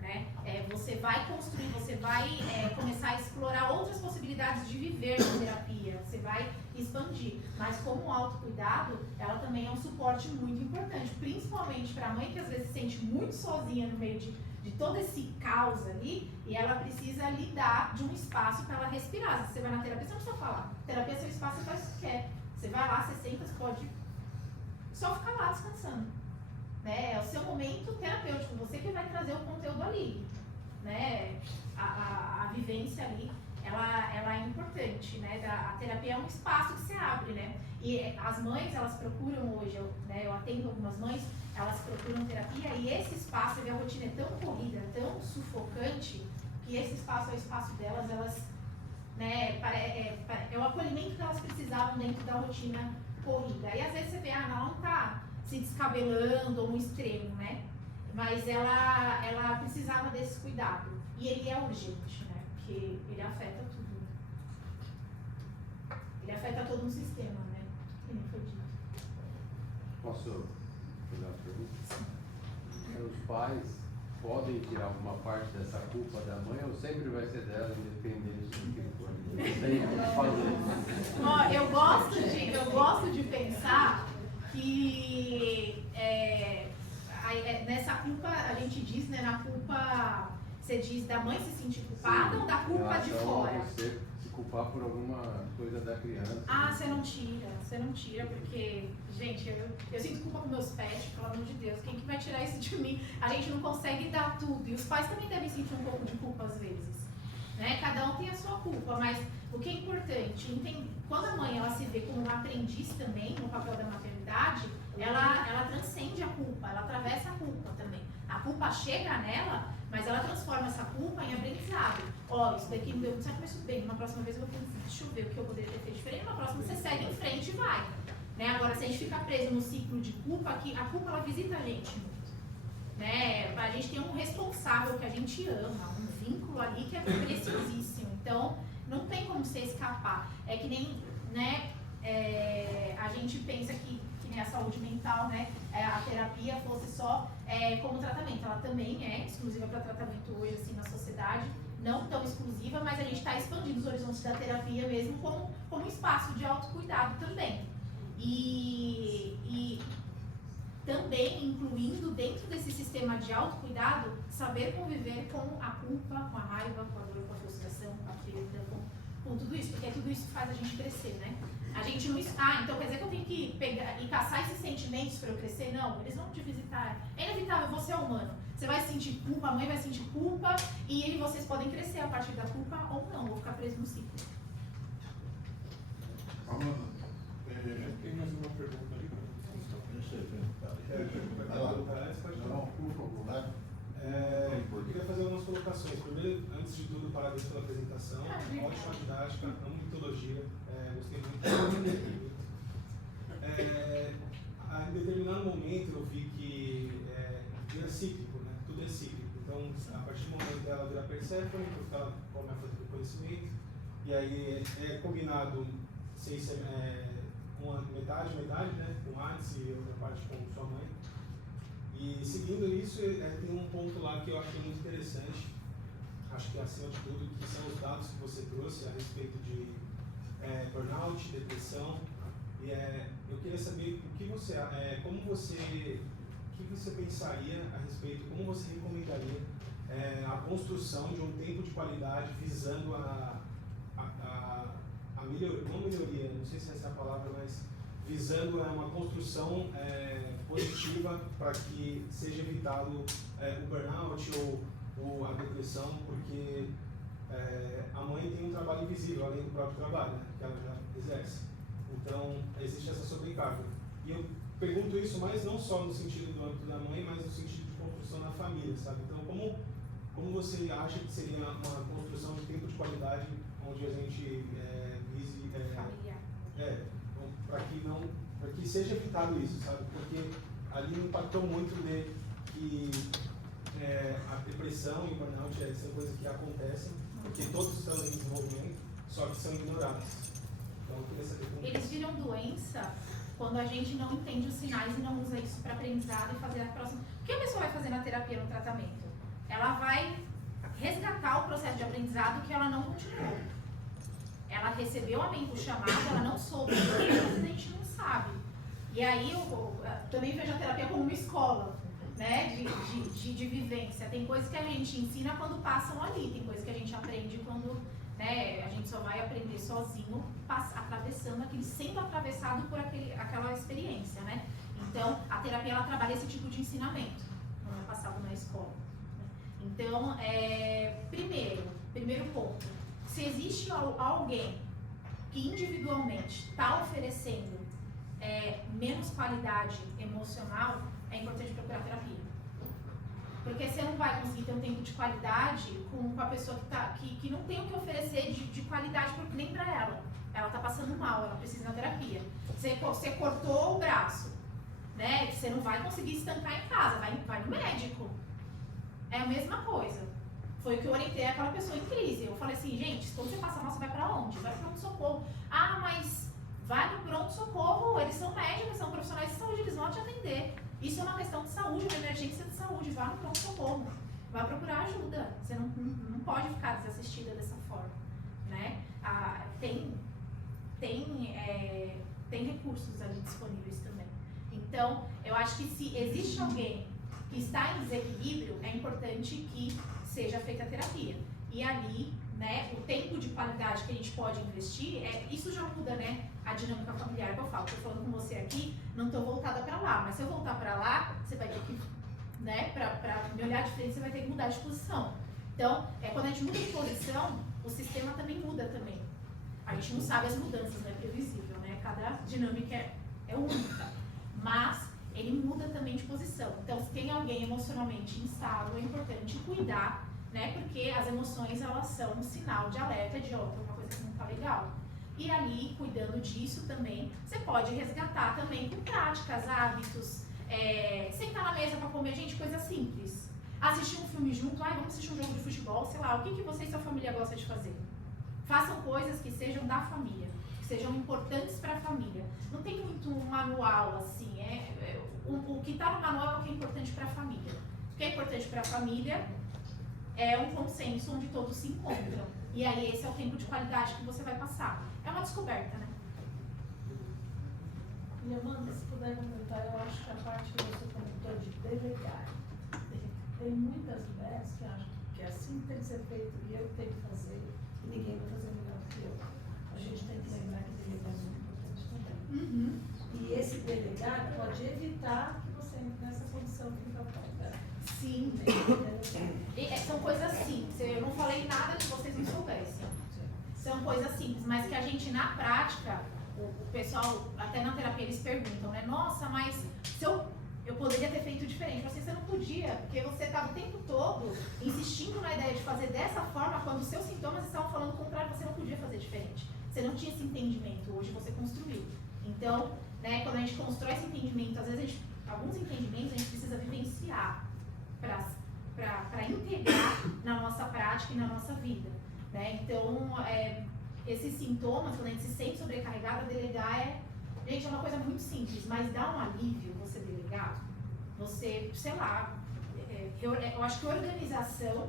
Né? Você vai construir, você vai começar a explorar outras possibilidades de viver na terapia, você vai expandir, mas como autocuidado, ela também é um suporte muito importante, principalmente para a mãe que às vezes se sente muito sozinha no meio de todo esse caos ali, e ela precisa lidar de um espaço para ela respirar. Se você vai na terapia, você não precisa falar, terapia é seu espaço, você faz o que quer, você vai lá, você senta, você pode só ficar lá descansando. Né? É o seu momento terapêutico, você que vai trazer o conteúdo ali, né? A vivência ali, ela é importante, né? A terapia é um espaço que se abre, né? E as mães, elas procuram hoje, eu atendo algumas mães, elas procuram terapia, e esse espaço, a rotina é tão corrida, tão sufocante, que esse espaço é o espaço delas, elas, né? É o acolhimento que elas precisavam dentro da rotina corrida. E às vezes você vê, não tá se descabelando ou no extremo, né? Mas ela precisava desse cuidado. E ele é urgente, né? Porque ele afeta tudo. Ele afeta todo um sistema, né? Que nem foi dito. Posso fazer uma pergunta? Os pais podem tirar alguma parte dessa culpa da mãe ou sempre vai ser dela, independente do que for? Sempre fazer. Ó, eu gosto de pensar que nessa culpa, a gente diz, né, na culpa, você diz da mãe se sentir culpada. Sim, ou da culpa de fora? Você se culpar por alguma coisa da criança. Você não tira, porque, gente, eu sinto culpa com meus pets, pelo amor de Deus, quem que vai tirar isso de mim? A gente não consegue dar tudo, e os pais também devem sentir um pouco de culpa às vezes, né? Cada um tem a sua culpa, mas o que é importante, quando a mãe ela se vê como uma aprendiz também no papel da maternidade, ela transcende a culpa, ela atravessa a culpa também. A culpa chega nela, mas ela transforma essa culpa em aprendizado. Isso daqui não deu muito certo, mas tudo bem, na próxima vez eu vou pensar, deixa eu ver o que eu poderia ter feito diferente, na próxima você segue em frente e vai. Né? Agora, se a gente fica preso no ciclo de culpa, a culpa ela visita a gente muito. Né? A gente tem um responsável que a gente ama, um vínculo ali que é preciosíssimo. Então, não tem como você escapar. É que nem, né, a gente pensa que nem a saúde mental, né, a terapia fosse só como tratamento. Ela também é exclusiva para tratamento hoje, assim, na sociedade. Não tão exclusiva, mas a gente está expandindo os horizontes da terapia mesmo como um espaço de autocuidado também. E também incluindo dentro desse sistema de autocuidado, saber conviver com a culpa, com a raiva, com a dor, com a frustração, com a perda, com tudo isso, porque tudo isso faz a gente crescer, né? A gente não... então quer dizer que eu tenho que pegar e caçar esses sentimentos para eu crescer? Não, eles vão te visitar. É inevitável, você é humano. Você vai sentir culpa, a mãe vai sentir culpa, e vocês podem crescer a partir da culpa ou não, ou ficar preso no ciclo. Tem mais uma pergunta ali? Deixa eu perguntar. Vai lá. Não, por favor. Eu queria fazer algumas colocações. Primeiro, antes de tudo, parabéns pela apresentação. Ótima didática, amo mitologia. Gostei muito. Em determinado momento eu vi que é cíclico, né? Tudo é cíclico. Então, a partir do momento dela vira Perséfone, porque ela come a fruta do conhecimento, e aí é combinado uma metade, né? Com Hades e outra parte com sua mãe. E seguindo isso, tem um ponto lá que eu achei muito interessante, acho que acima de tudo, que são os dados que você trouxe a respeito de burnout, depressão. E eu queria saber o que você, o que você pensaria a respeito, como você recomendaria a construção de um tempo de qualidade visando a melhoria, não melhoria, não sei se essa é a palavra, mas visando uma construção positiva para que seja evitado o burnout ou a depressão, porque a mãe tem um trabalho invisível, além do próprio trabalho, né, que ela já exerce. Então, existe essa sobrecarga. E eu pergunto isso mais não só no sentido do âmbito da mãe, mas no sentido de construção na família, sabe? Então, como você acha que seria uma construção de tempo de qualidade onde a gente vise... para que seja evitado isso, sabe? Porque ali impactou muito que a depressão e o burnout são coisas que acontecem, porque todos estão em desenvolvimento, só que são ignorados. Então, eu queria saber como... Eles viram doença quando a gente não entende os sinais e não usa isso para aprendizado e fazer a próxima... O que a pessoa vai fazer na terapia, no tratamento? Ela vai resgatar o processo de aprendizado que ela não continuou. Ela recebeu o chamado, ela não soube, às vezes a gente não sabe. E aí eu também vejo a terapia como uma escola, né, de vivência. Tem coisas que a gente ensina quando passam ali, tem coisas que a gente aprende quando, né, a gente só vai aprender sozinho, atravessando sendo atravessado por aquela experiência, né. Então, a terapia, ela trabalha esse tipo de ensinamento, não é passado na escola. Então, primeiro ponto, se existe alguém que individualmente está oferecendo menos qualidade emocional, é importante procurar terapia. Porque você não vai conseguir ter um tempo de qualidade com a pessoa que não tem o que oferecer de qualidade nem para ela. Ela está passando mal, ela precisa da terapia. Você cortou o braço, né? Você não vai conseguir estancar em casa, vai no médico. É a mesma coisa. Foi o que eu orientei aquela pessoa em crise. Eu falei assim, gente, quando você passa mal, você vai pra onde? Vai pro pronto-socorro. Ah, mas vai no pronto-socorro, eles são médicos, são profissionais de saúde, eles vão te atender. Isso é uma questão de saúde, uma emergência de saúde. Vai no pronto-socorro. Vai procurar ajuda. Você não pode ficar desassistida dessa forma, né? Tem recursos ali disponíveis também. Então, eu acho que se existe alguém que está em desequilíbrio, é importante que seja feita a terapia. E ali, né, o tempo de qualidade que a gente pode investir, isso já muda, né, a dinâmica familiar que eu falo. Estou falando com você aqui, não estou voltada para lá, mas se eu voltar para lá, você vai ter que, né, para me olhar diferente, você vai ter que mudar de posição. Então, quando a gente muda de posição, o sistema também muda também. A gente não sabe as mudanças, não é previsível, né, cada dinâmica é única. Mas ele muda também de posição. Então, se tem alguém emocionalmente instável, é importante cuidar, né? Porque as emoções, elas são um sinal de alerta de, tem uma coisa que não tá legal. E ali, cuidando disso também, você pode resgatar também com práticas, hábitos, sentar na mesa para comer, gente, coisa simples. Assistir um filme junto, vamos assistir um jogo de futebol, sei lá, o que você e sua família gostam de fazer? Façam coisas que sejam da família, que sejam importantes para a família. Não tem muito um manual assim, o que está no manual é o que é importante para a família. O que é importante para a família é um consenso onde todos se encontram. E aí esse é o tempo de qualidade que você vai passar. É uma descoberta, né? E Amanda, se puder comentar, eu acho que a parte que você comentou de delegar. Tem muitas mulheres que acham que assim tem que ser feito e eu tenho que fazer e ninguém vai fazer melhor que eu. A gente tem que lembrar que delegar é muito importante também. Uhum. E esse delegar pode evitar que você entre nessa condição que está faltando. Sim. São coisas simples. Eu não falei nada que vocês não soubessem. São coisas simples, mas que a gente, na prática, o pessoal, até na terapia, eles perguntam, né? Nossa, mas se eu poderia ter feito diferente. Você não podia, porque você estava o tempo todo insistindo na ideia de fazer dessa forma, quando os seus sintomas estavam falando o contrário, você não podia fazer diferente. Você não tinha esse entendimento, hoje você construiu. Então, né, quando a gente constrói esse entendimento, às vezes alguns entendimentos a gente precisa vivenciar para integrar na nossa prática e na nossa vida, né? Então, esses sintomas, quando a gente se sente sobrecarregado, delegar gente, é uma coisa muito simples, mas dá um alívio você delegar. você, sei lá, eu acho que organização,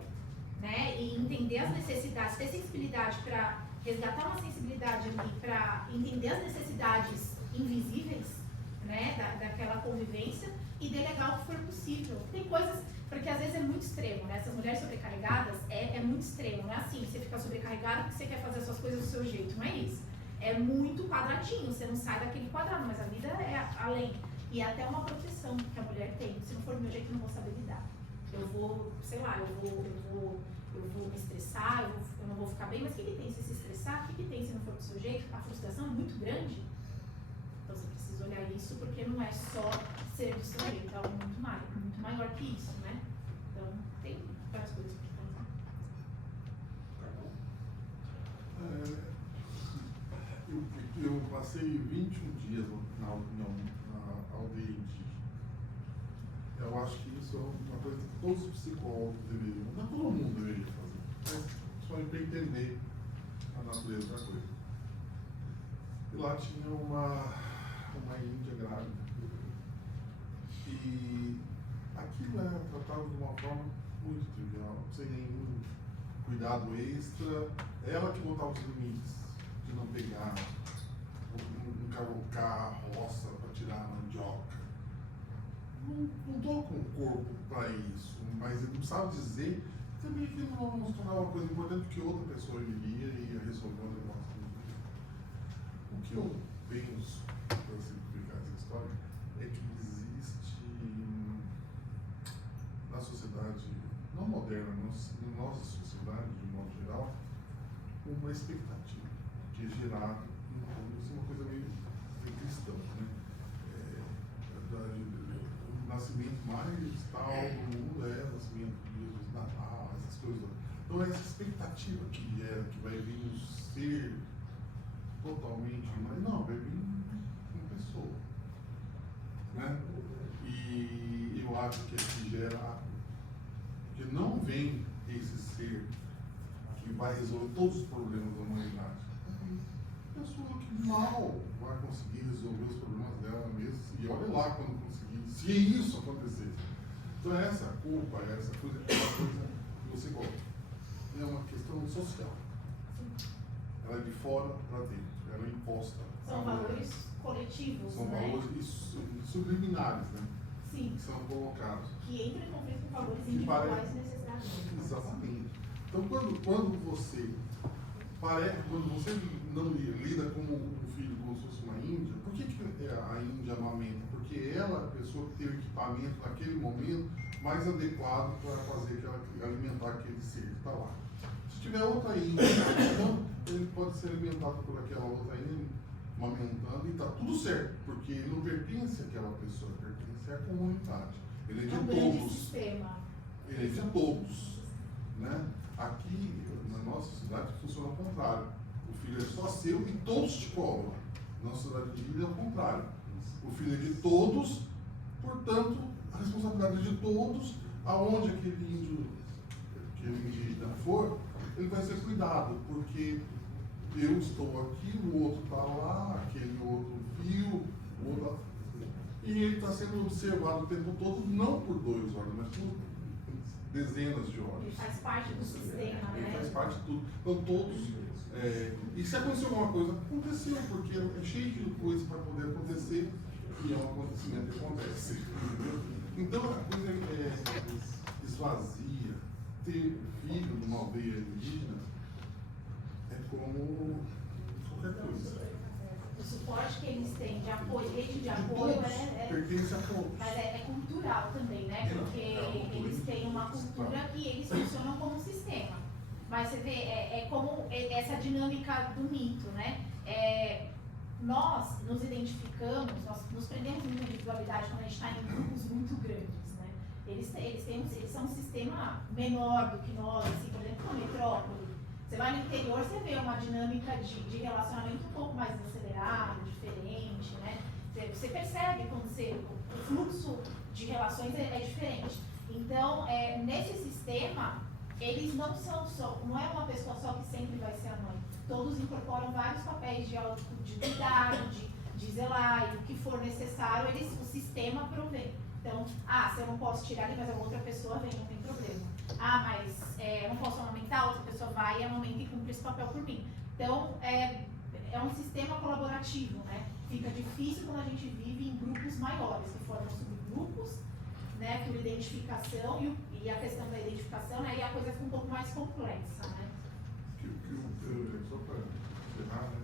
né, e entender as necessidades, ter sensibilidade para resgatar uma sensibilidade ali, para entender as necessidades invisíveis, né, daquela convivência e delegar o que for possível. Tem coisas, porque às vezes é muito extremo, né, essas mulheres sobrecarregadas é muito extremo, não é assim, você fica sobrecarregado porque você quer fazer as suas coisas do seu jeito, não é isso. É muito quadradinho, você não sai daquele quadrado, mas a vida é além. E é até uma proteção que a mulher tem, se não for do meu jeito eu não vou saber lidar. Eu vou, sei lá, eu vou me estressar, eu não vou ficar bem, mas o que tem se se estressar? O que tem se não for do seu jeito? A frustração é muito grande. Então você precisa olhar isso, porque não é só ser do seu jeito, é algo muito maior que isso, né? Então tem várias coisas para pensar. Eu passei 21 dias na aldeia indígena. Eu acho que isso é uma coisa que todos os psicólogos deveriam, não todo mundo deveria fazer, mas só para entender a natureza da coisa. E lá tinha uma índia grávida. E aquilo era tratado de uma forma muito trivial, sem nenhum cuidado extra. Ela que botava os limites de não pegar, não cavocar a roça para tirar a mandioca. Não estou com o corpo para isso, mas ele não sabe dizer também que não nos tornava uma coisa importante que outra pessoa viria e ia resolver o negócio. O que eu penso, para simplificar essa história, é que existe na sociedade, não moderna, mas na nossa sociedade, de modo geral, uma expectativa que é gerada em torno de uma coisa meio cristã, né? O nascimento mais tal do mundo é o nascimento de Jesus, Natal, essas coisas. Então essa expectativa que vai vir um ser totalmente, mas não, vai vir uma pessoa, né? E eu acho que aqui gera, que não vem esse ser que vai resolver todos os problemas da humanidade. É uma pessoa que mal vai conseguir resolver os problemas dela mesma, e olha lá quando conseguir, se isso acontecer. Então essa culpa, essa coisa é uma coisa que você coloca. É uma questão social. Ela é de fora para dentro, ela é imposta. São valores coletivos, são né? valores subliminares, né? Sim. Que são colocados. Que entram em conflito com valores individuais e necessidades. Exatamente. Então quando você não lida como um filho como se fosse uma índia, por que a índia amamenta? Porque ela é a pessoa que tem o equipamento naquele momento mais adequado para alimentar aquele ser que está lá. Se tiver outra índia, então ele pode ser alimentado por aquela outra índia, amamentando, e está tudo certo, porque ele não pertence àquela pessoa, pertence à comunidade. Ele é de todos. Sistema. Ele é de todos, né? Aqui, na nossa cidade, funciona ao contrário. O filho é só seu e todos te cobram. Na nossa cidade de Ilha é o contrário. O filho é de todos, portanto, a responsabilidade é de todos. Aonde aquele indígena for, ele vai ser cuidado, porque eu estou aqui, o outro está lá, aquele outro fio, o outro. E ele está sendo observado o tempo todo, não por 2 olhos, mas por dezenas de olhos. Ele faz parte do sistema, Ele né? faz parte de tudo. Então todos. E se acontecer alguma coisa, aconteceu, porque é cheio de coisas para poder acontecer, e é um acontecimento que acontece. Entendeu? Então a coisa esvazia. Ter filho numa aldeia indígena é como qualquer coisa. O suporte que eles têm de apoio, rede de apoio, pertence a todos. Mas é cultural também, né? Porque eles têm uma cultura e eles funcionam como um sistema. Mas você vê, é como essa dinâmica do mito, né? Nós nos identificamos, nós nos prendemos muito na individualidade quando a gente está em grupos muito grandes, né? Eles são um sistema menor do que nós, assim, por exemplo, na metrópole. Você vai no interior, você vê uma dinâmica de relacionamento um pouco mais acelerado, diferente, né? Você percebe quando o fluxo de relações é diferente. Então, nesse sistema, eles não são só, não é uma pessoa só que sempre vai ser a mãe. Todos incorporam vários papéis de cuidado, de zelar, e o que for necessário, o sistema provém. Então, se eu não posso tirar ali, mas a outra pessoa vem, não tem problema. Mas eu não posso amamentar, a outra pessoa vai e amamenta e cumpre esse papel por mim. Então, é um sistema colaborativo, né? Fica difícil quando a gente vive em grupos maiores, que formam subgrupos, né? Por identificação e a questão da identificação, aí a coisa fica um pouco mais complexa, né? Só para encerrar, né?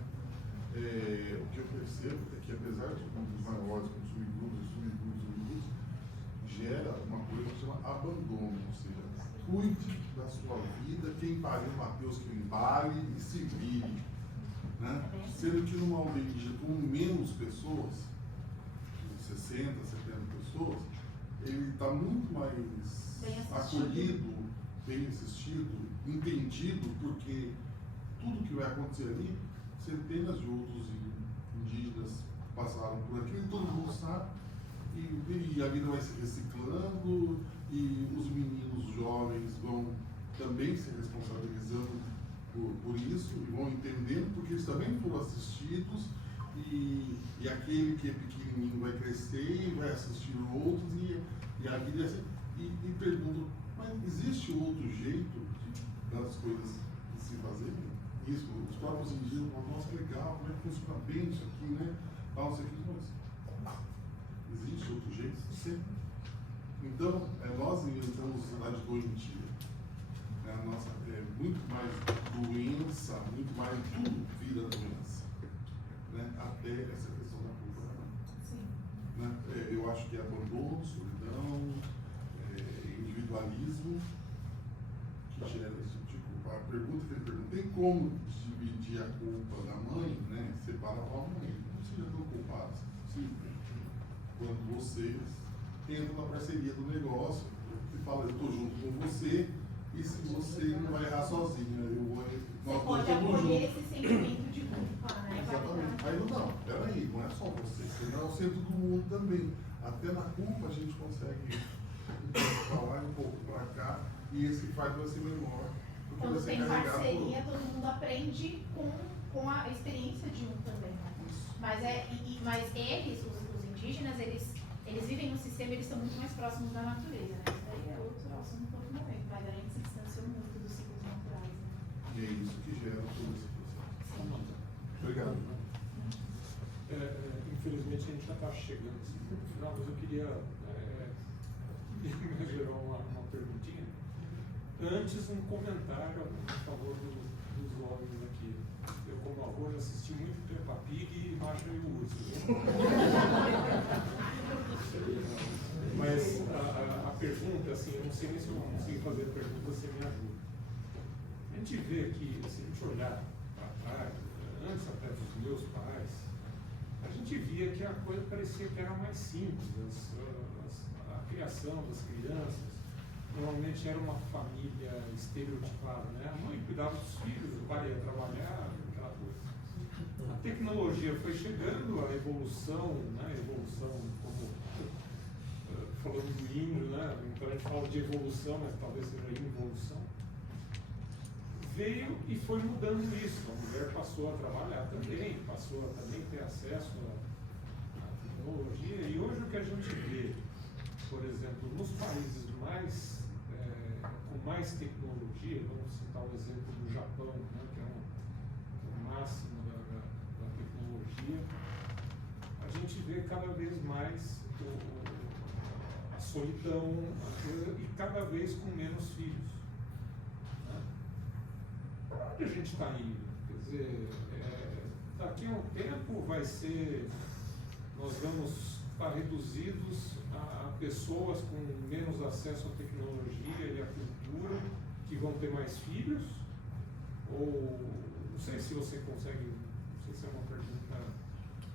O que eu percebo é que apesar de grupos maiores, como subgrupos, gera uma coisa que se chama abandono, ou seja, cuide da sua vida, quem pariu Mateus que embale e se vire. Né? Sendo que numa aldeia indígena com menos pessoas, 60, 70 pessoas, ele está muito mais acolhido, bem assistido, entendido, porque tudo que vai acontecer ali, centenas de outros indígenas passaram por aquilo e todo mundo sabe, e a vida vai se reciclando, e os meninos jovens vão também se responsabilizando por isso, e vão entendendo, porque eles também foram assistidos, e aquele que é pequenininho vai crescer e vai assistir outros, e a vida é assim. E pergunto, mas existe outro jeito das coisas se fazerem? Isso, os próprios indígenas falam, nossa, que legal, como é que funciona bem isso aqui, né? Tal, isso aqui, mas existe outro jeito? Sim. Então, nós inventamos sociedade doentia. Nossa, é muito mais doença, muito mais, tudo vira doença. Né? Até essa questão da culpa. Né? Eu acho que é abandono, solidão, individualismo, que gera esse tipo de culpa. A pergunta que ele pergunta, tem como dividir a culpa da mãe, né? Separar a mãe, não sejam tão culpados. Sim. Quando vocês entram na parceria do negócio, e falam, eu estou junto com você, e se você não vai errar sozinho, nós pode acolher esse sentimento de culpa, né? Exatamente. Aí não, peraí, não é só você, você não é o centro do mundo também. Até na culpa a gente consegue falar um pouco para cá, e esse fardo vai ser menor. Quando tem parceria, todo mundo aprende com a experiência de um também. Né? Mas eles, os indígenas, eles vivem no sistema, eles estão muito mais próximos da natureza, né? Isso daí é outro assunto um outro momento, mas a gente se distanciou muito dos ciclos naturais. Né? E é isso que gera todo esse processo. Obrigado. Infelizmente a gente já está chegando assim, no final, mas eu queria gerar uma perguntinha. Antes, um comentário a favor dos homens aqui. Eu, como avô, já assisti muito Peppa Pig e Macho e o Urso. Mas a pergunta, assim, eu não sei nem se eu vou conseguir fazer a pergunta, você me ajuda. A gente vê que, se a gente olhar para trás, antes até dos meus pais, a gente via que a coisa parecia que era mais simples. A criação das crianças normalmente era uma família estereotipada, né? A mãe cuidava dos filhos, o pai ia trabalhar, aquela coisa. A tecnologia foi chegando, a evolução, né? Evolução como falando do índio, né? Então a gente fala de evolução, mas talvez seja involução. Veio e foi mudando isso. A mulher passou a trabalhar também, passou a também ter acesso à tecnologia. E hoje o que a gente vê, por exemplo, nos países com mais tecnologia, vamos citar o exemplo do Japão, né, que é o máximo da tecnologia, a gente vê cada vez mais a solidão, e cada vez com menos filhos. Né? Para onde a gente está indo? Quer dizer, daqui a um tempo nós vamos estar reduzidos a pessoas com menos acesso à tecnologia e à cultura, que vão ter mais filhos? Ou, não sei se você consegue, não sei se é uma pergunta,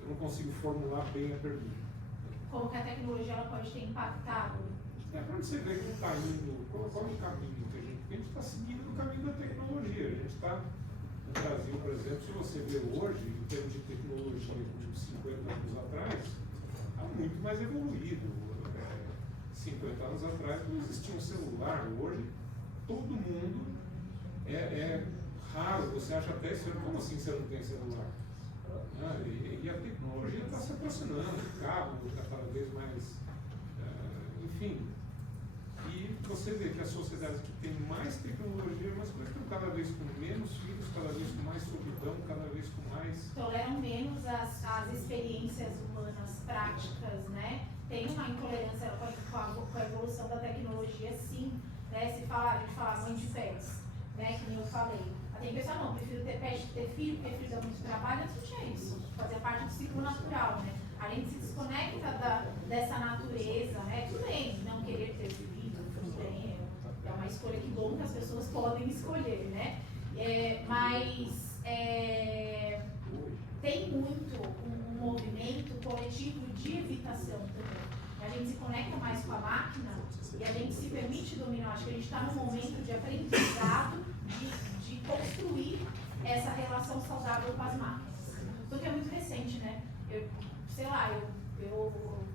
eu não consigo formular bem a pergunta. Como que a tecnologia ela pode ter impactado? Para você ver que está indo, qual é o caminho que a gente está seguindo no caminho da tecnologia. A gente está, no Brasil, por exemplo, se você vê hoje, em termos de tecnologia, como 50 anos atrás, está muito mais evoluído. 50 anos atrás não existia um celular, hoje todo mundo, é raro, você acha até esse ano, como assim você não tem celular? E a tecnologia está se aproximando, o cabo está cada vez mais enfim. E você vê que as sociedades que têm mais tecnologia, mas estão cada vez com menos filhos, cada vez com mais solidão, cada vez com mais... Toleram menos as experiências humanas práticas, né? Tem uma intolerância com a evolução da tecnologia, sim. Né? A gente fala mãe de pets, né? Que nem eu falei. Tem pessoa não, prefiro ter filho, porque filho dá muito trabalho, antes não tinha isso. Fazia parte do ciclo natural, né? A gente se desconecta dessa natureza, né? Tudo bem, não querer ter filho, tudo bem. É uma escolha que bom que as pessoas podem escolher, né? Tem muito um movimento coletivo de evitação também. A gente se conecta mais com a máquina e a gente se permite dominar. Acho que a gente está num momento de aprendizado, de construir essa relação saudável com as máquinas. Porque é muito recente, né? Eu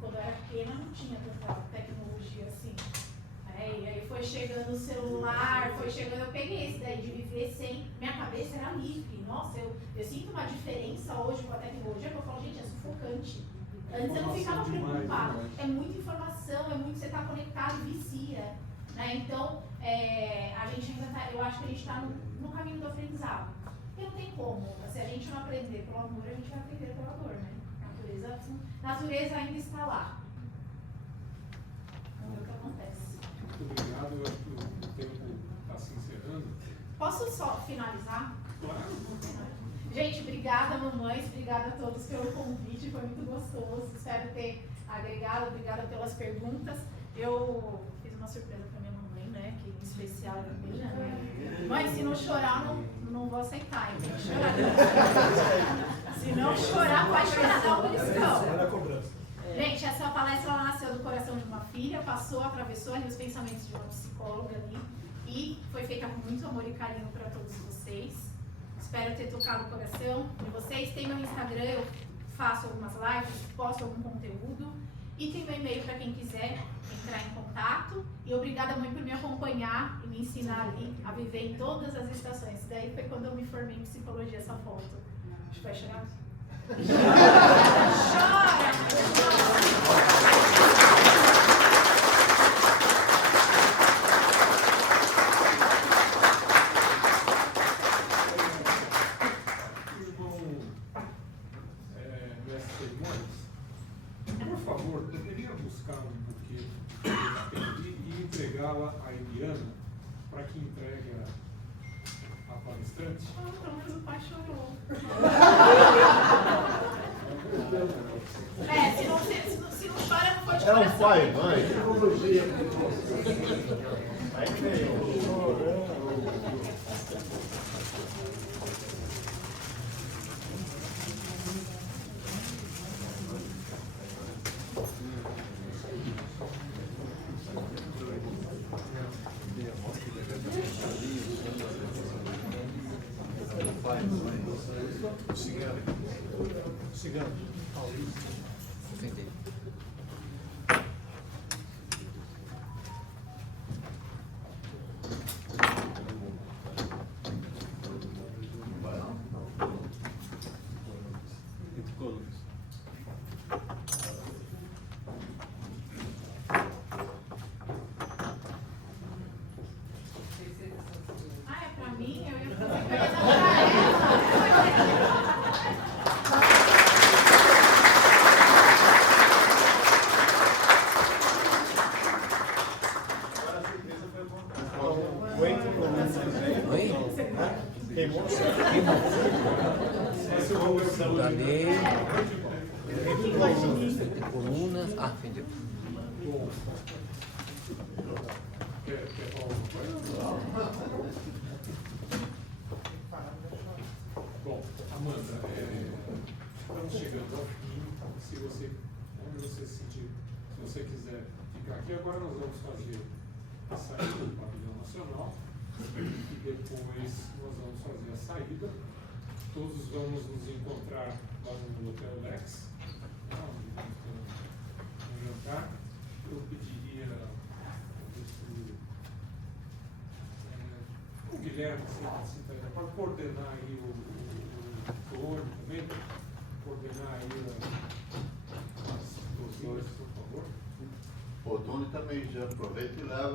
quando eu era pequena não tinha tanta tecnologia assim. E aí foi chegando o celular, eu peguei esse daí de viver sem, minha cabeça era livre. Nossa, eu sinto uma diferença hoje com a tecnologia, que eu falo, gente, é sufocante. Antes eu não ficava preocupada. É muita informação, você está conectado, vicia. Né? Então, a gente ainda tá, eu acho que a gente está no caminho do aprendizado. E não tem como, se a gente não aprender pelo amor, a gente vai aprender pela dor, né? A natureza ainda está lá. Vamos ver o que acontece. Muito obrigado, eu acho que o tempo está se encerrando. Posso só finalizar? Claro. Gente, obrigada, mamães, obrigada a todos pelo convite, foi muito gostoso. Espero ter agregado, obrigada pelas perguntas. Eu fiz uma surpresa para minha mamãe, né? Que em especial é minha, né? Mãe, se não chorar, não vou aceitar, hein? Tem que chorar. Se não chorar, pode chorar, dá um beliscão. Gente, essa palestra ela nasceu do coração de uma filha, atravessou ali os pensamentos de uma psicóloga ali e foi feita com muito amor e carinho para todos vocês. Espero ter tocado o coração de vocês. Tem meu Instagram, eu faço algumas lives, posto algum conteúdo. E tem meu e-mail para quem quiser entrar em contato. E obrigada, mãe, por me acompanhar e me ensinar ali a viver em todas as estações. Daí foi quando eu me formei em psicologia, essa foto. Acho que vai chorar. Chora! Por favor, poderia buscar um buquê e entregá-la à Eliana para que entregue a palestrante? Pelo menos o pai chorou. Se não chora, não pode chorar. É um pai, mãe. Cigano. Entendi. É pra mim, eu ia fazer coisa pra ela. Ganhei. Colunas. Ah, entendi. Bom, Amanda, estamos chegando ao fim. Onde você se sentir, se você quiser ficar aqui, agora nós vamos fazer a saída do pavilhão nacional e depois nós vamos fazer a saída. Todos vamos nos encontrar lá no Hotel Lex, onde vamos ter um jantar. Eu pediria o Guilherme, para coordenar aí o Tony também, coordenar aí as dozinhas, por favor. Outono também já aproveita e leva.